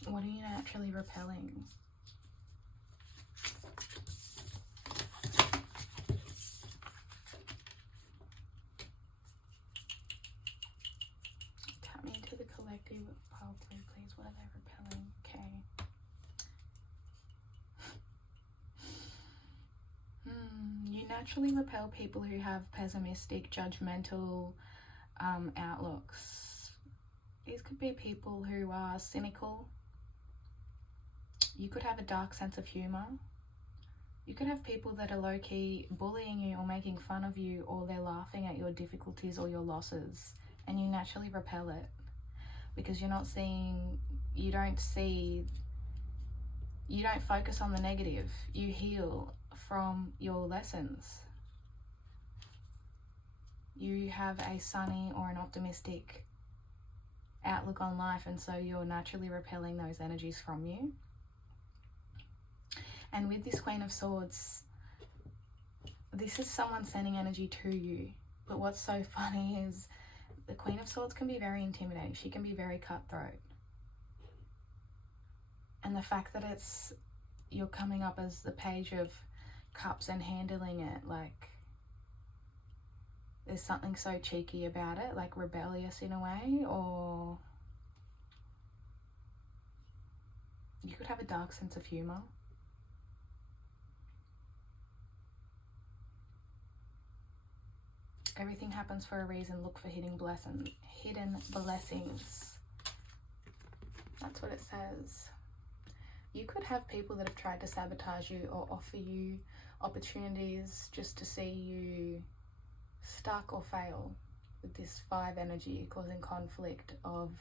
What are you naturally repelling? Tap me into the collective. Pile 3, please. What are they repelling? Okay. You naturally repel people who have pessimistic, judgmental outlooks. These could be people who are cynical. You could have a dark sense of humor. You could have people that are low-key bullying you or making fun of you, or they're laughing at your difficulties or your losses, and you naturally repel it because you don't focus on the negative. You heal from your lessons. You have a sunny or an optimistic outlook on life, and so you're naturally repelling those energies from you. And with this Queen of Swords, this is someone sending energy to you. But what's so funny is the Queen of Swords can be very intimidating. She can be very cutthroat. And the fact that you're coming up as the Page of Cups and handling it, like, there's something so cheeky about it, like rebellious in a way, or you could have a dark sense of humor. Everything happens for a reason. Look for hidden blessings. That's what it says. You could have people that have tried to sabotage you or offer you opportunities just to see you stuck or fail with this 5 energy, causing conflict of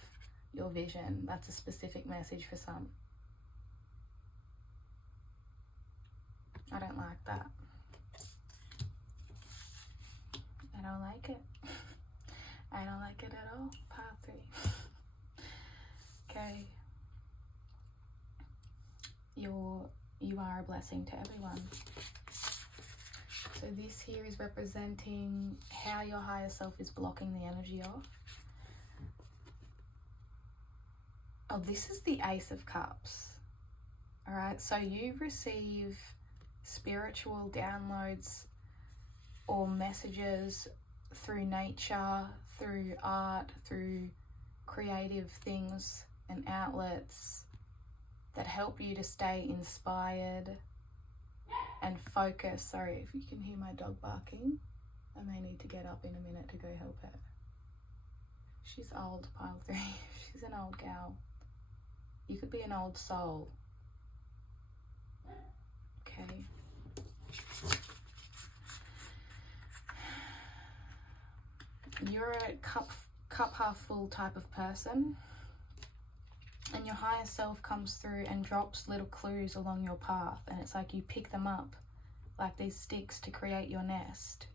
your vision. That's a specific message for some. I don't like that. I don't like it. I don't like it at all. Part 3. Okay. You are a blessing to everyone. So this here is representing how your higher self is blocking the energy off. Oh, this is the Ace of Cups. All right, so you receive spiritual downloads or messages through nature, through art, through creative things and outlets that help you to stay inspired and focus. Sorry if you can hear my dog barking. I may need to get up in a minute to go help her. She's old, pile 3. She's an old gal. You could be an old soul. Okay. You're a cup half full type of person, and your higher self comes through and drops little clues along your path, and it's like you pick them up like these sticks to create your nest.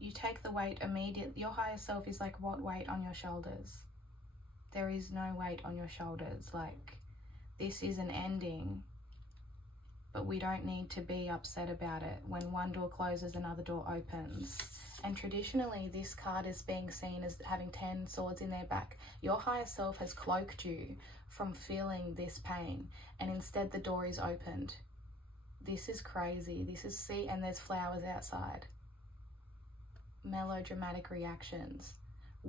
You take the weight immediately. Your higher self is like, what weight on your shoulders? There is no weight on your shoulders. Like, this is an ending, but we don't need to be upset about it. When one door closes, another door opens. And traditionally, this card is being seen as having 10 swords in their back. Your higher self has cloaked you from feeling this pain, and instead the door is opened. This is crazy. This is, see, and there's flowers outside. Melodramatic reactions.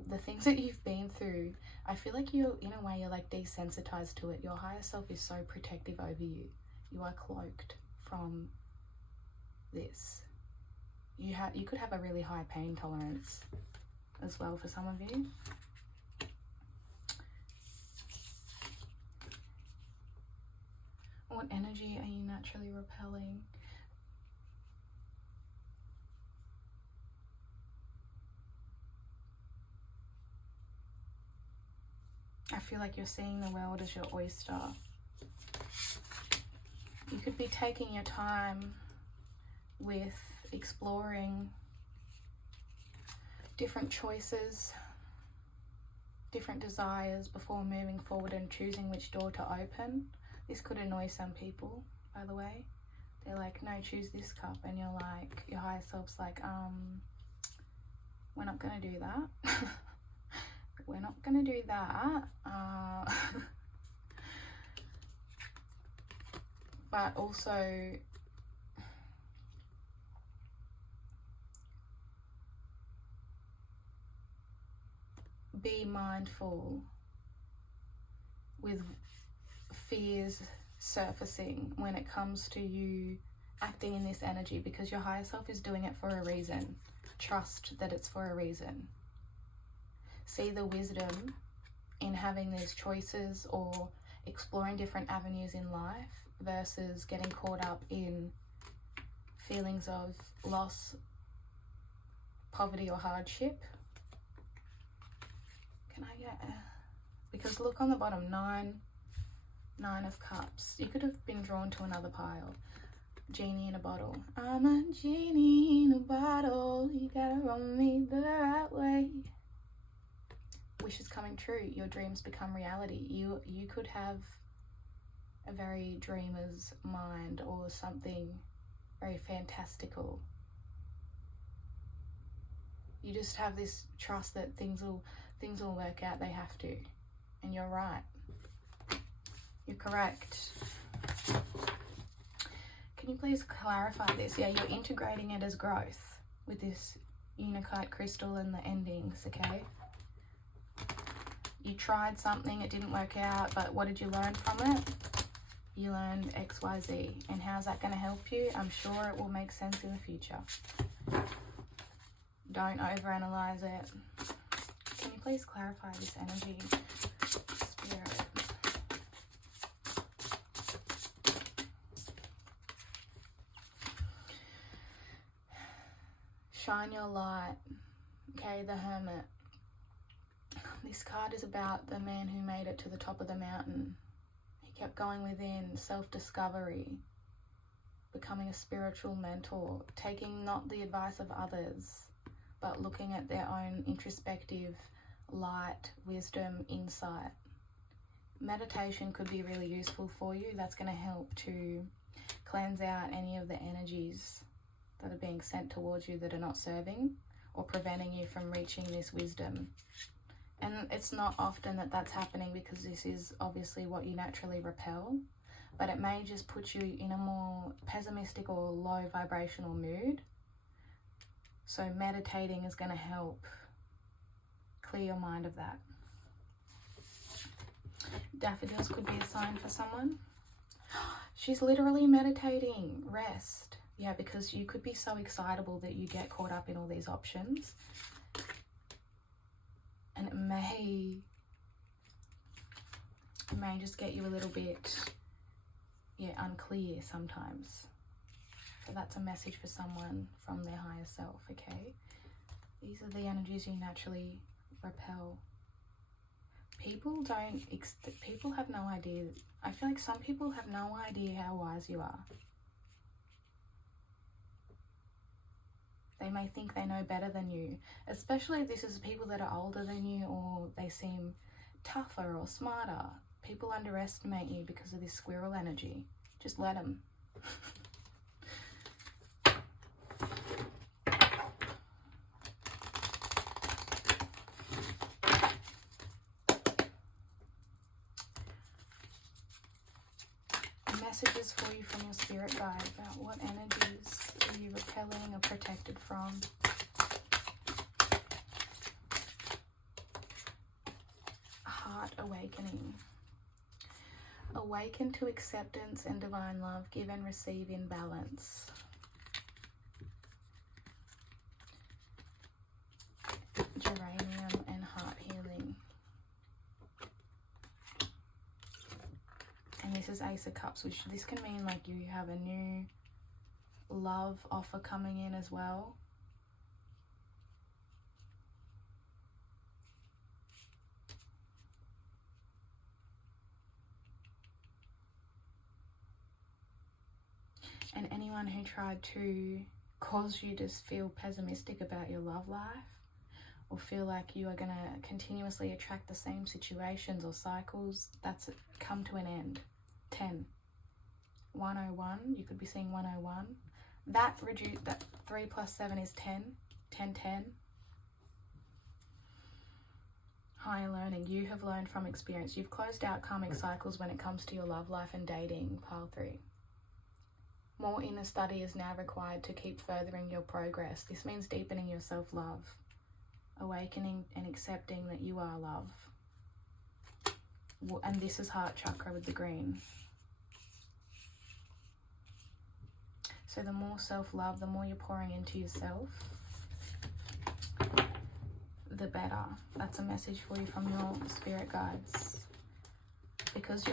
The things that you've been through, I feel like you, in a way, you're like desensitized to it. Your higher self is so protective over you. You are cloaked from this. You could have a really high pain tolerance as well for some of you. What energy are you naturally repelling? I feel like you're seeing the world as your oyster. You could be taking your time with exploring different choices, different desires before moving forward and choosing which door to open. This could annoy some people, by the way. They're like, no, choose this cup. And you're like, your higher self's like, we're not going to do that. We're not going to do that. But also, be mindful with fears surfacing when it comes to you acting in this energy, because your higher self is doing it for a reason. Trust that it's for a reason. See the wisdom in having these choices or exploring different avenues in life versus getting caught up in feelings of loss, poverty or hardship. Can I get because look on the bottom, nine of cups. You could have been drawn to another pile. Genie in a bottle. I'm a genie in a bottle. You gotta run me the right way. Wishes coming true. Your dreams become reality. You could have a very dreamer's mind or something very fantastical. You just have this trust that things will work out. They have to. And you're right. You're correct. Can you please clarify this? Yeah, you're integrating it as growth with this Unakite crystal and the endings, okay? You tried something, it didn't work out, but what did you learn from it? You learned XYZ. And how's that going to help you? I'm sure it will make sense in the future. Don't overanalyze it. Can you please clarify this energy, Spirit? Shine your light. Okay, the Hermit. This card is about the man who made it to the top of the mountain. He kept going within, self-discovery, becoming a spiritual mentor, taking not the advice of others, but looking at their own introspective light, wisdom, insight. Meditation could be really useful for you. That's going to help to cleanse out any of the energies that are being sent towards you that are not serving or preventing you from reaching this wisdom. And it's not often that that's happening because this is obviously what you naturally repel, but it may just put you in a more pessimistic or low vibrational mood. So meditating is going to help clear your mind of that. Daffodils could be a sign for someone. She's literally meditating. Rest. Yeah, because you could be so excitable that you get caught up in all these options. And it may just get you a little bit, unclear sometimes. So that's a message for someone from their higher self, okay? These are the energies you naturally repel. People have no idea. I feel like some people have no idea how wise you are. They may think they know better than you, especially if this is people that are older than you or they seem tougher or smarter. People underestimate you because of this squirrel energy. Just let them. Messages for you from your spirit guide about what energies are you repelling or protected from. Heart awakening. Awaken to acceptance and divine love. Give and receive in balance. Geranium and heart healing. And this is Ace of Cups, which this can mean like you have a new love offer coming in as well. And anyone who tried to cause you to feel pessimistic about your love life or feel like you are going to continuously attract the same situations or cycles, that's come to an end. 10. 101, you could be seeing 101. That 3 plus 7 is 10. 10, 10. Higher learning. You have learned from experience. You've closed out karmic cycles when it comes to your love life and dating, pile 3. More inner study is now required to keep furthering your progress. This means deepening your self-love, awakening and accepting that you are love. And this is heart chakra with the green. So the more self-love, the more you're pouring into yourself, the better. That's a message for you from your spirit guides. Because because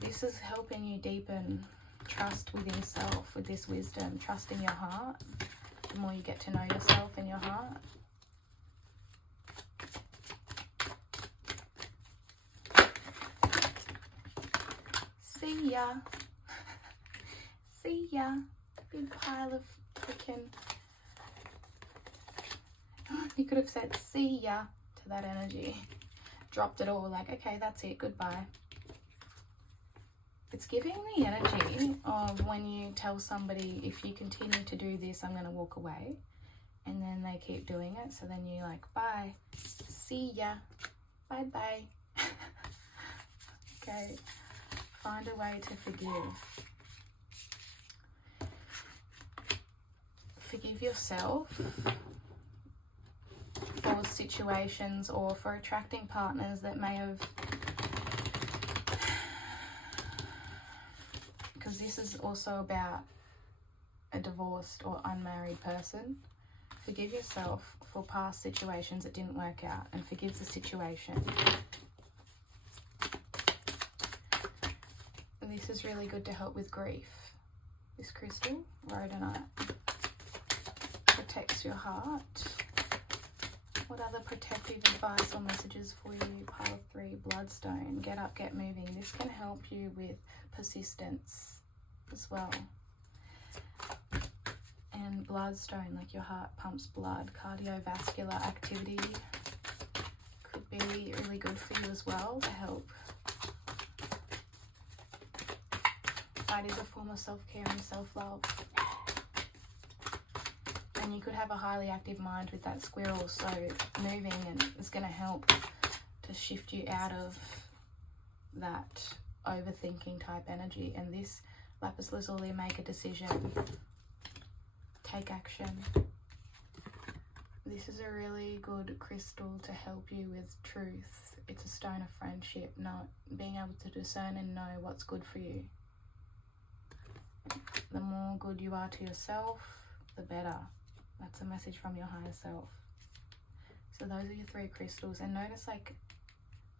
this is helping you deepen trust within yourself with this wisdom, trust in your heart. The more you get to know yourself and your heart. See ya. See ya. Big pile of freaking... You could have said see ya to that energy. Dropped it all, like, okay, that's it, goodbye. It's giving the energy of when you tell somebody, if you continue to do this, I'm going to walk away. And then they keep doing it. So then you're like, bye. See ya. Bye-bye. Okay. Find a way to forgive. Forgive yourself for situations or for attracting partners that may have... Because this is also about a divorced or unmarried person. Forgive yourself for past situations that didn't work out, and forgive the situation. This is really good to help with grief. This crystal, Rhyolite, protects your heart. What other protective advice or messages for you? Pile of 3, Bloodstone. Get up, get moving. This can help you with persistence as well. And Bloodstone, like your heart pumps blood. Cardiovascular activity could be really good for you as well to help. Light is a form of self-care and self-love. And you could have a highly active mind with that squirrel, so moving, and it's going to help to shift you out of that overthinking type energy. And this lapis lazuli, make a decision, take action. This is a really good crystal to help you with truth. It's a stone of friendship, not being able to discern and know what's good for you. The more good you are to yourself, the better. That's a message from your higher self. So those are your 3 crystals. And notice, like,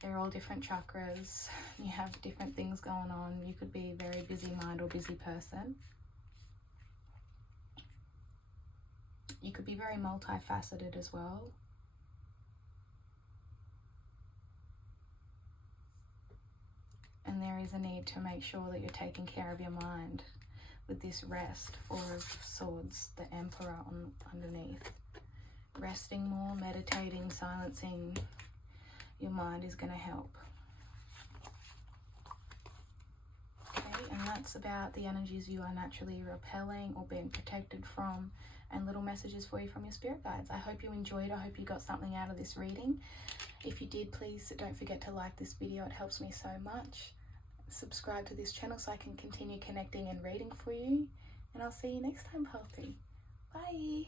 they're all different chakras. You have different things going on. You could be a very busy mind or busy person. You could be very multifaceted as well. And there is a need to make sure that you're taking care of your mind with this rest. 4 of Swords, the Emperor underneath. Resting more, meditating, silencing your mind is going to help. Okay, and that's about the energies you are naturally repelling or being protected from, and little messages for you from your spirit guides. I hope you enjoyed. I hope you got something out of this reading. If you did, please don't forget to like this video. It helps me so much. Subscribe to this channel so I can continue connecting and reading for you. And I'll see you next time, Pile 3. Bye.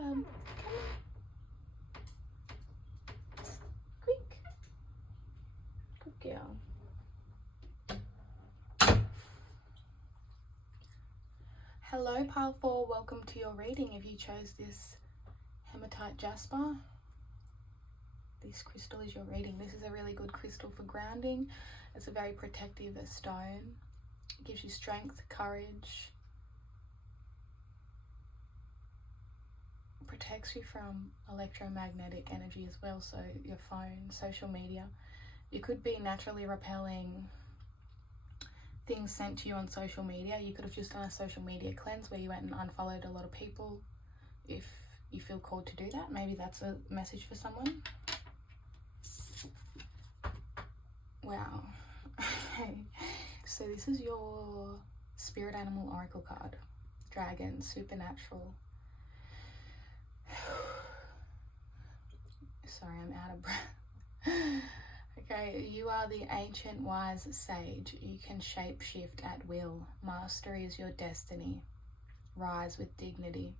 on, bub. Come on. Quick. Good girl. Hello, pile 4. Welcome to your reading. If you chose this hematite jasper, this crystal is your reading. This is a really good crystal for grounding. It's a very protective stone. It gives you strength, courage, protects you from electromagnetic energy as well, so your phone, social media. You could be naturally repelling things sent to you on social media. You could have just done a social media cleanse where you went and unfollowed a lot of people. If you feel called to do that, maybe that's a message for someone. Wow. Okay, so this is your spirit animal oracle card. Dragon, supernatural. Sorry, I'm out of breath. Okay, you are the ancient wise sage. You can shape shift at will. Mastery is your destiny. Rise with dignity.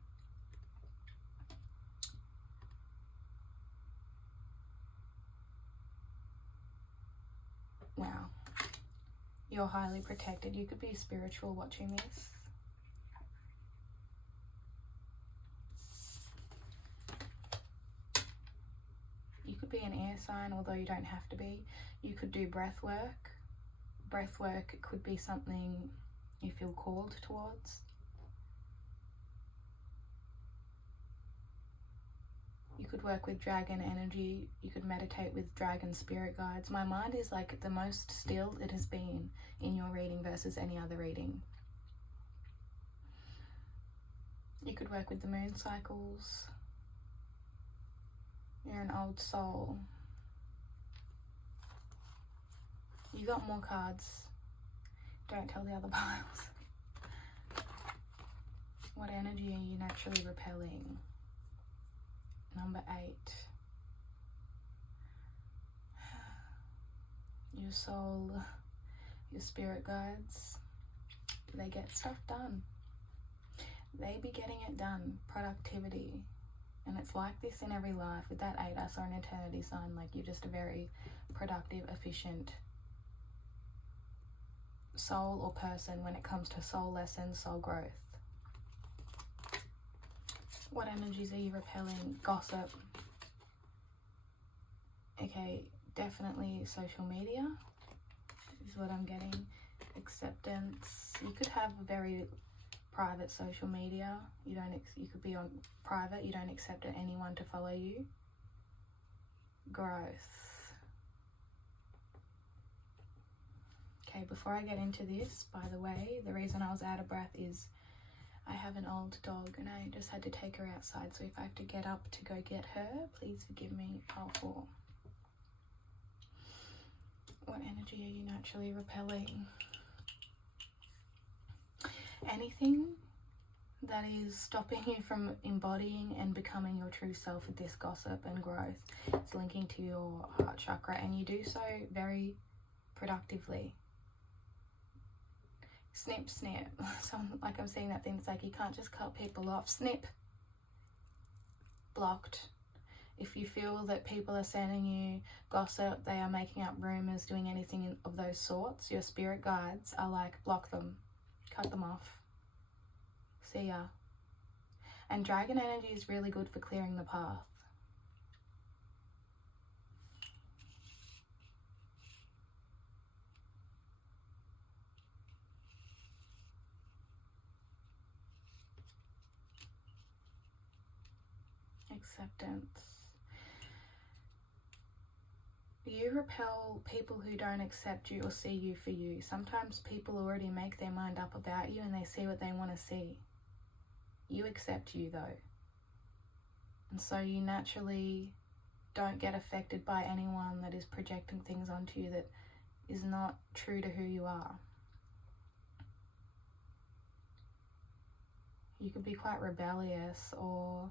Wow. You're highly protected. You could be spiritual watching this. You could be an air sign, although you don't have to be. You could do breath work. Breath work could be something you feel called towards. You could work with dragon energy. You could meditate with dragon spirit guides. My mind is like the most still it has been in your reading versus any other reading. You could work with the moon cycles. You're an old soul. You got more cards. Don't tell the other piles. What energy are you naturally repelling? Number 8. Your soul, your spirit guides, they get stuff done. They be getting it done. Productivity. And it's like this in every life. With that 8, I saw an eternity sign. Like, you're just a very productive, efficient soul or person when it comes to soul lessons, soul growth. What energies are you repelling? Gossip. Okay, definitely social media is what I'm getting. Acceptance. You could have a very private social media. You could be on private. You don't accept anyone to follow you. Growth. Okay, before I get into this, by the way, the reason I was out of breath is I have an old dog and I just had to take her outside. So if I have to get up to go get her, please forgive me. Pile 4. What energy are you naturally repelling? Anything that is stopping you from embodying and becoming your true self with this gossip and growth. It's linking to your heart chakra, and you do so very productively. Snip, snip. So, like I'm saying that thing, it's like you can't just cut people off. Snip. Blocked. If you feel that people are sending you gossip, they are making up rumors, doing anything of those sorts, your spirit guides are like, block them. Cut them off. See ya. And dragon energy is really good for clearing the path. Acceptance. You repel people who don't accept you or see you for you. Sometimes people already make their mind up about you and they see what they want to see. You accept you though. And so you naturally don't get affected by anyone that is projecting things onto you that is not true to who you are. You could be quite rebellious, or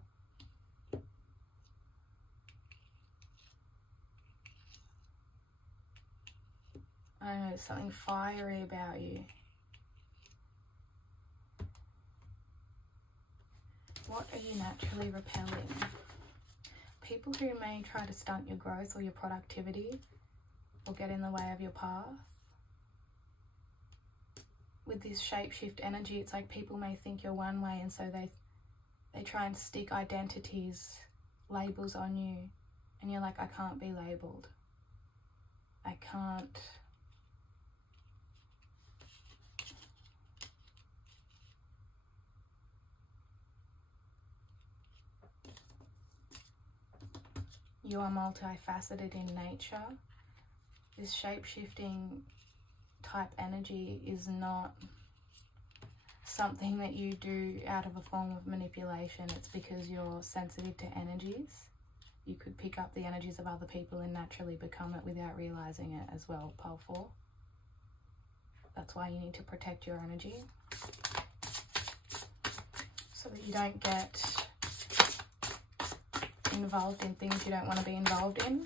I don't know, something fiery about you. What are you you naturally repelling? People who may try to stunt your growth or your productivity or get in the way of your path. With this shapeshift energy, it's like people may think you're one way, and so they try and stick identities, labels on you, and you're like, I can't be labelled. I can't. You are multifaceted in nature. This shape-shifting type energy is not something that you do out of a form of manipulation. It's because you're sensitive to energies. You could pick up the energies of other people and naturally become it without realizing it as well, pile 4. That's why you need to protect your energy so that you don't get involved in things you don't want to be involved in.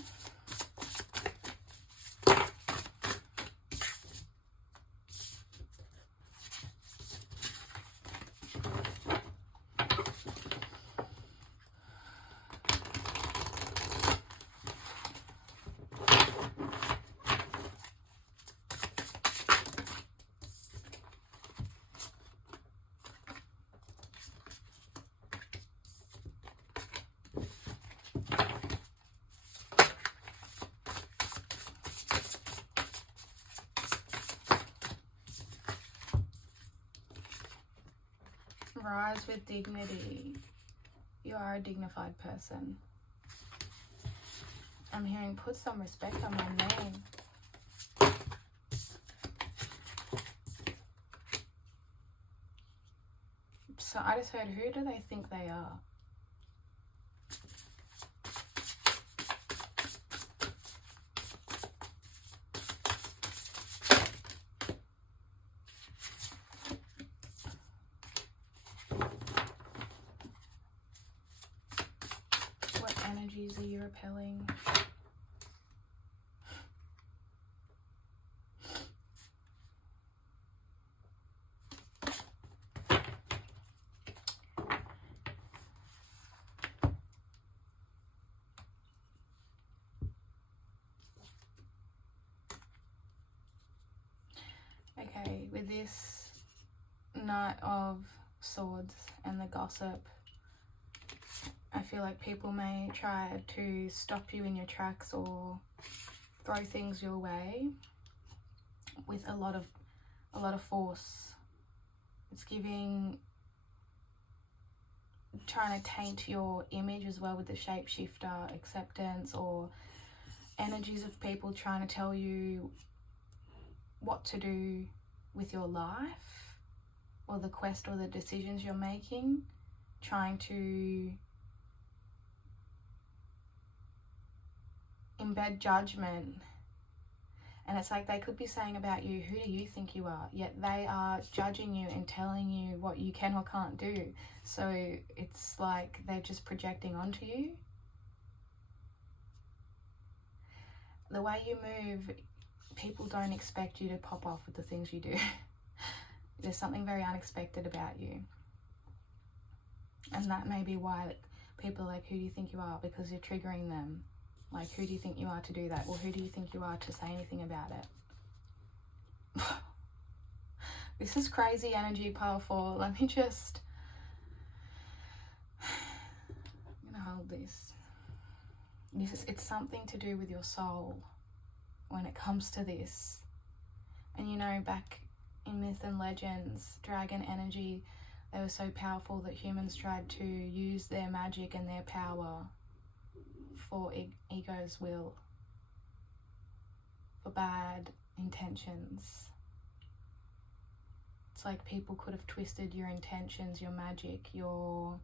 Rise with dignity. You are a dignified person. I'm hearing put some respect on my name. So I just heard, who do they think they are? Energies are you repelling? Okay, with this Knight of Swords and the gossip, I feel like people may try to stop you in your tracks or throw things your way with a lot of force. It's trying to taint your image as well with the shapeshifter acceptance, or energies of people trying to tell you what to do with your life or the quest or the decisions you're making, trying to embed judgment. And it's like they could be saying about you, who do you think you are? Yet they are judging you and telling you what you can or can't do. So it's like they're just projecting onto you. The way you move, people don't expect you to pop off with the things you do. There's something very unexpected about you. And that may be why people are like, who do you think you are? Because you're triggering them. Like, who do you think you are to do that? Or who do you think you are to say anything about it? This is crazy energy, pile 4. Let me just... I'm going to hold this. It's something to do with your soul when it comes to this. And you know, back in myth and legends, dragon energy, they were so powerful that humans tried to use their magic and their power for ego's will, for bad intentions. It's like people could have twisted your intentions, your magic, your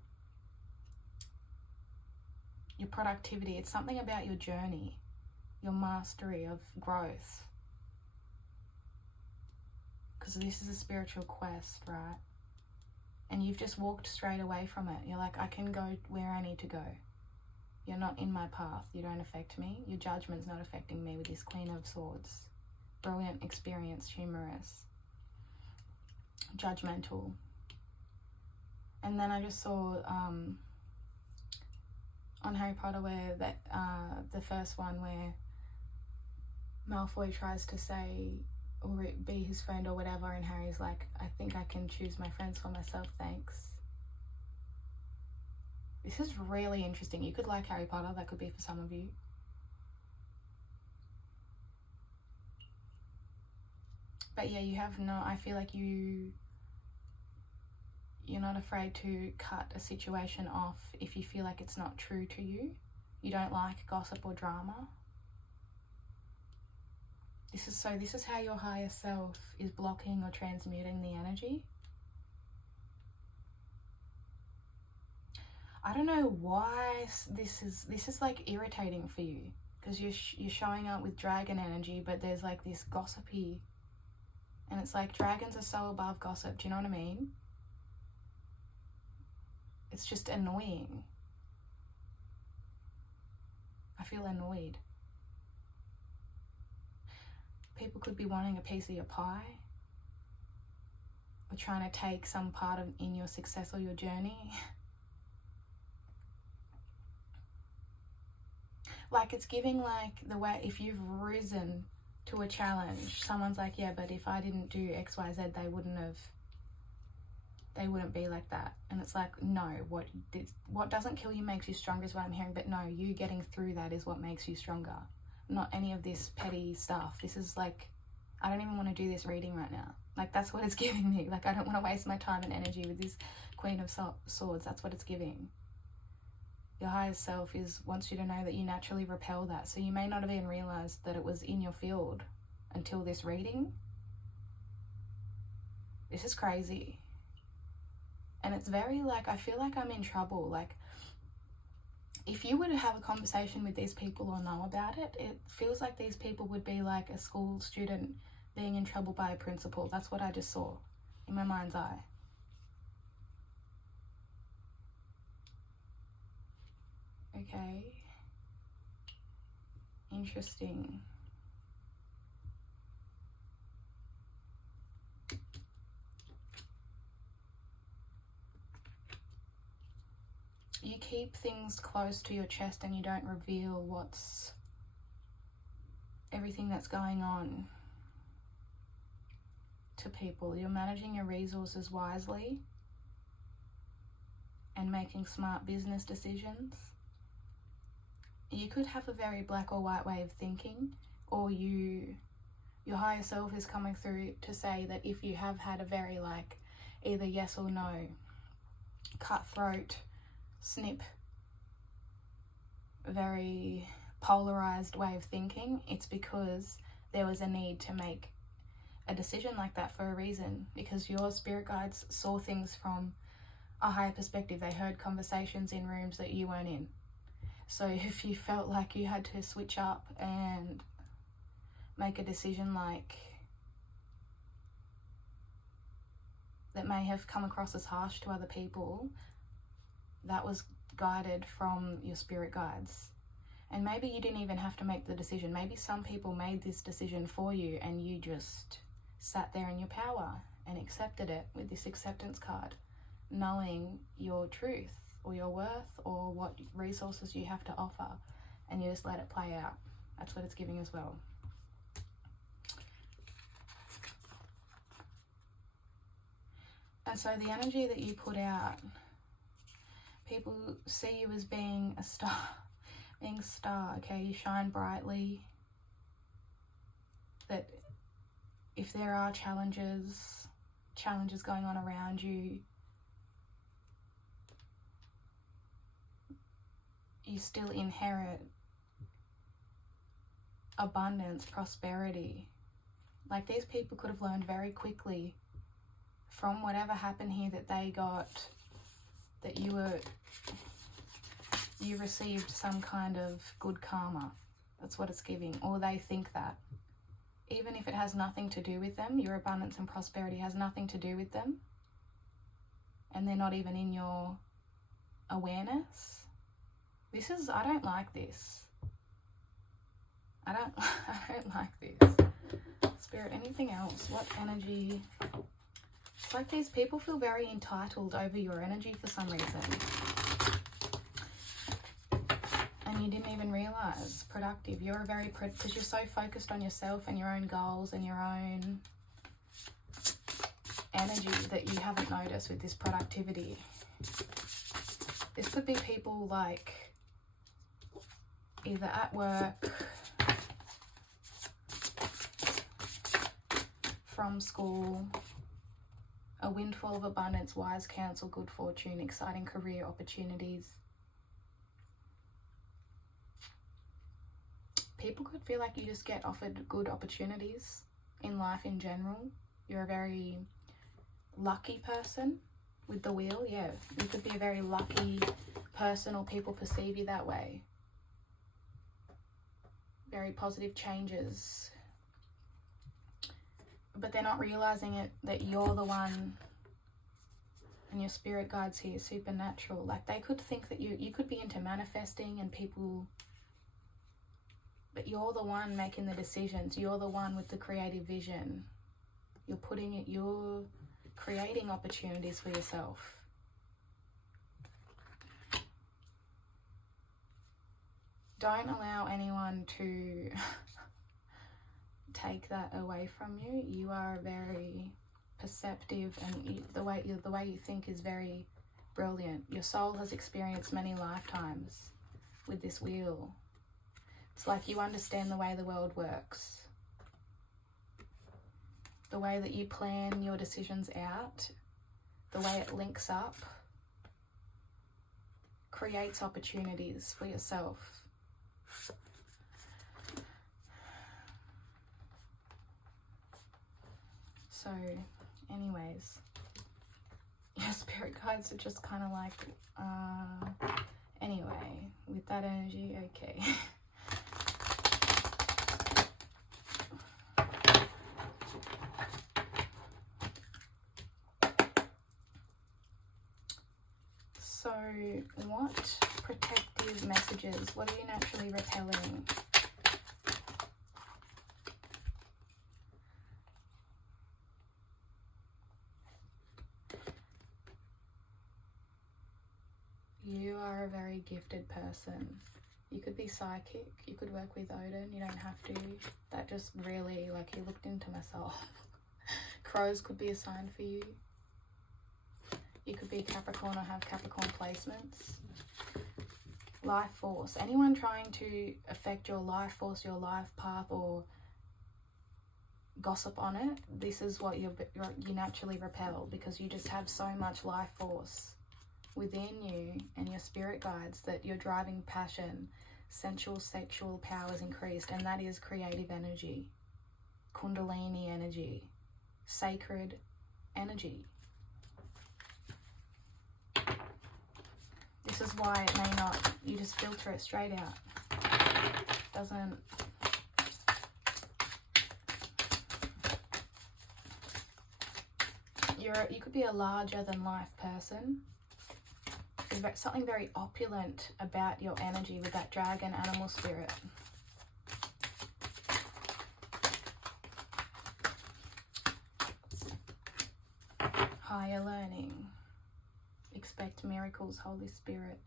productivity. It's something about your journey, your mastery of growth. Because this is a spiritual quest, right? And you've just walked straight away from it. You're like, I can go where I need to go. You're not in my path. You don't affect me. Your judgment's not affecting me with this Queen of Swords. Brilliant, experienced, humorous, judgmental. And then I just saw on Harry Potter where that the first one where Malfoy tries to say or be his friend or whatever, and Harry's like, I think I can choose my friends for myself, thanks. This is really interesting. You could like Harry Potter, that could be for some of you. But yeah, you have no, I feel like you're not afraid to cut a situation off if you feel like it's not true to you. You don't like gossip or drama. This is how your higher self is blocking or transmuting the energy. I don't know why this is like irritating for you, because you're showing up with dragon energy, but there's like this gossipy, and it's like dragons are so above gossip. Do you know what I mean? It's just annoying. I feel annoyed. People could be wanting a piece of your pie, or trying to take some part in your success or your journey. Like, it's giving like the way, if you've risen to a challenge, someone's like, yeah, but if I didn't do X, Y, Z, they wouldn't be like that. And it's like, no, what doesn't kill you makes you stronger is what I'm hearing. But no, you getting through that is what makes you stronger, not any of this petty stuff. This is like, I don't even want to do this reading right now. Like, that's what it's giving me. Like, I don't want to waste my time and energy with this Queen of Swords. That's what it's giving. Your higher self wants you to know that you naturally repel that. So you may not have even realized that it was in your field until this reading. This is crazy. And it's very like, I feel like I'm in trouble. Like, if you were to have a conversation with these people or know about it, it feels like these people would be like a school student being in trouble by a principal. That's what I just saw in my mind's eye. Okay. Interesting. You keep things close to your chest and you don't reveal everything that's going on to people. You're managing your resources wisely and making smart business decisions. You could have a very black or white way of thinking, or your higher self is coming through to say that if you have had a very like either yes or no, cutthroat, snip, very polarized way of thinking, it's because there was a need to make a decision like that for a reason, because your spirit guides saw things from a higher perspective. They heard conversations in rooms that you weren't in. So if you felt like you had to switch up and make a decision like that may have come across as harsh to other people, that was guided from your spirit guides. And maybe you didn't even have to make the decision. Maybe some people made this decision for you and you just sat there in your power and accepted it with this acceptance card, knowing your truth or your worth or what resources you have to offer, and you just let it play out. That's what it's giving as well. And so the energy that you put out, people see you as being a star, okay? You shine brightly. That if there are challenges going on around you, you still inherit abundance, prosperity. Like, these people could have learned very quickly from whatever happened here that they got, that you received some kind of good karma. That's what it's giving. Or they think that. Even if it has nothing to do with them, your abundance and prosperity has nothing to do with them, and they're not even in your awareness. I don't like this. I don't like this. Spirit, anything else? What energy? It's like these people feel very entitled over your energy for some reason. wise, productive. You're because you're so focused on yourself and your own goals and your own energy that you haven't noticed with this productivity. This could be people like either at work, from school, a windfall of abundance, wise counsel, good fortune, exciting career opportunities. People could feel like you just get offered good opportunities in life in general. You're a very lucky person with the wheel. Yeah, you could be a very lucky person, or people perceive you that way. Very positive changes. But they're not realizing it, that you're the one, and your spirit guides here, supernatural. Like they could think that you could be into manifesting and people, but you're the one making the decisions. You're the one with the creative vision. You're creating opportunities for yourself. Don't allow anyone to take that away from you. You are very perceptive, and the way you think is very brilliant. Your soul has experienced many lifetimes with this wheel. It's like you understand the way the world works. The way that you plan your decisions out, the way it links up, creates opportunities for yourself. So, anyways, your spirit guides are just kind of like, anyway, with that energy, okay. So, what protective messages, what are you naturally repelling? You are a very gifted person. You could be psychic, you could work with Odin, you don't have to. That just really, like, you looked into my soul. Crows could be a sign for you. You could be Capricorn or have Capricorn placements. Life force. Anyone trying to affect your life force, your life path, or gossip on it, this is what you naturally repel, because you just have so much life force within you and your spirit guides that your driving passion, sensual, sexual power is increased, and that is creative energy, Kundalini energy, sacred energy. This is why it may not, you just filter it straight out. Doesn't, you could be a larger than life person. There's something very opulent about your energy with that dragon animal spirit. Higher learning. Expect miracles, Holy Spirit.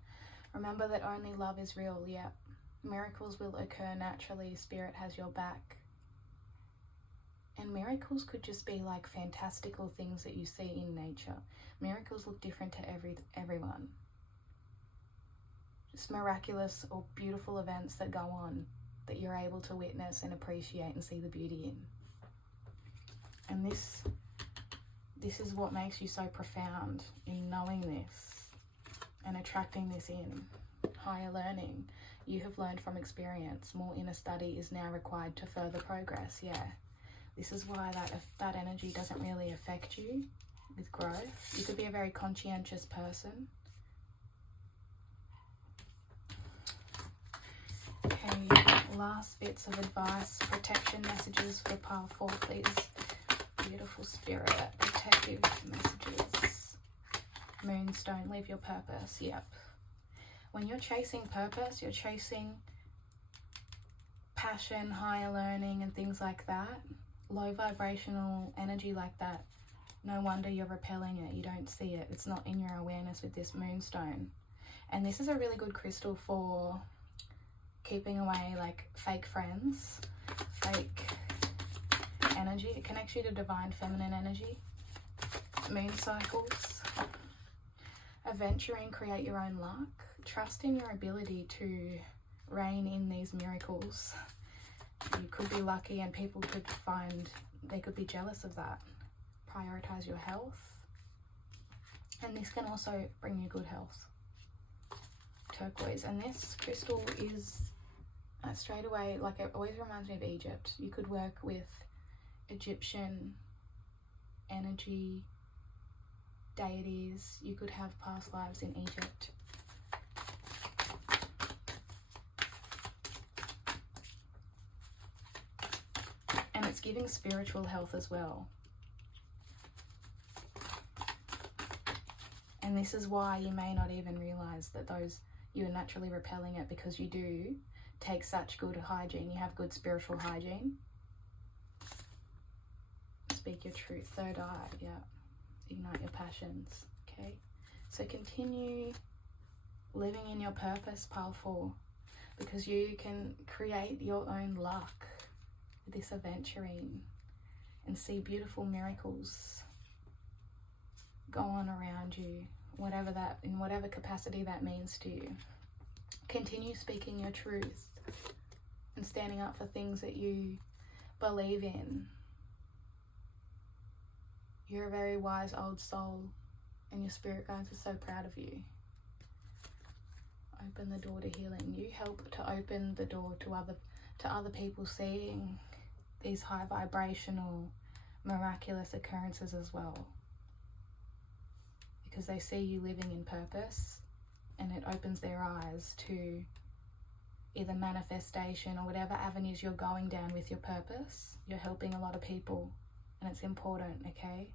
Remember that only love is real. Yeah, miracles will occur naturally. Spirit has your back. And miracles could just be like fantastical things that you see in nature. Miracles look different to everyone. Just miraculous or beautiful events that go on that you're able to witness and appreciate and see the beauty in. And this is what makes you so profound, in knowing this and attracting this in. Higher learning. You have learned from experience. More inner study is now required to further progress. Yeah. This is why that energy doesn't really affect you with growth. You could be a very conscientious person. Okay, last bits of advice, protection messages for pile 4, please. Beautiful spirit, protective messages. Moonstone, live your purpose. Yep. When you're chasing purpose, you're chasing passion, higher learning, and things like that. Low vibrational energy like that. No wonder you're repelling it. You don't see it. It's not in your awareness with this moonstone. And this is a really good crystal for keeping away like fake friends, fake energy. It connects you to divine feminine energy, moon cycles, adventuring, create your own luck, trust in your ability to reign in these miracles. You could be lucky and people could find, they could be jealous of that. Prioritize your health. And this can also bring you good health. Turquoise. And this crystal is straight away, like it always reminds me of Egypt. You could work with Egyptian energy, deities. You could have past lives in Egypt. And it's giving spiritual health as well. And this is why you may not even realize that you're naturally repelling it, because you do take such good hygiene. You have good spiritual hygiene. Speak your truth. Third eye, yeah. Ignite your passions, okay? So continue living in your purpose, pile 4, because you can create your own luck with this adventuring and see beautiful miracles go on around you, whatever that, in whatever capacity that means to you. Continue speaking your truth and standing up for things that you believe in. You're a very wise old soul, and your spirit guides are so proud of you. Open the door to healing. You help to open the door to other people seeing these high vibrational, miraculous occurrences as well, because they see you living in purpose, and it opens their eyes to either manifestation or whatever avenues you're going down with your purpose. You're helping a lot of people, and it's important, okay?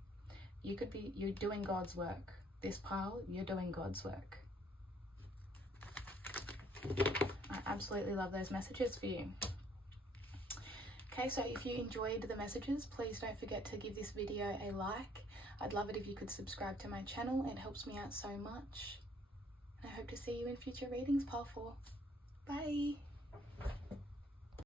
You're doing God's work. This pile, you're doing God's work. I absolutely love those messages for you. Okay, so if you enjoyed the messages, please don't forget to give this video a like. I'd love it if you could subscribe to my channel. It helps me out so much. And I hope to see you in future readings, pile 4.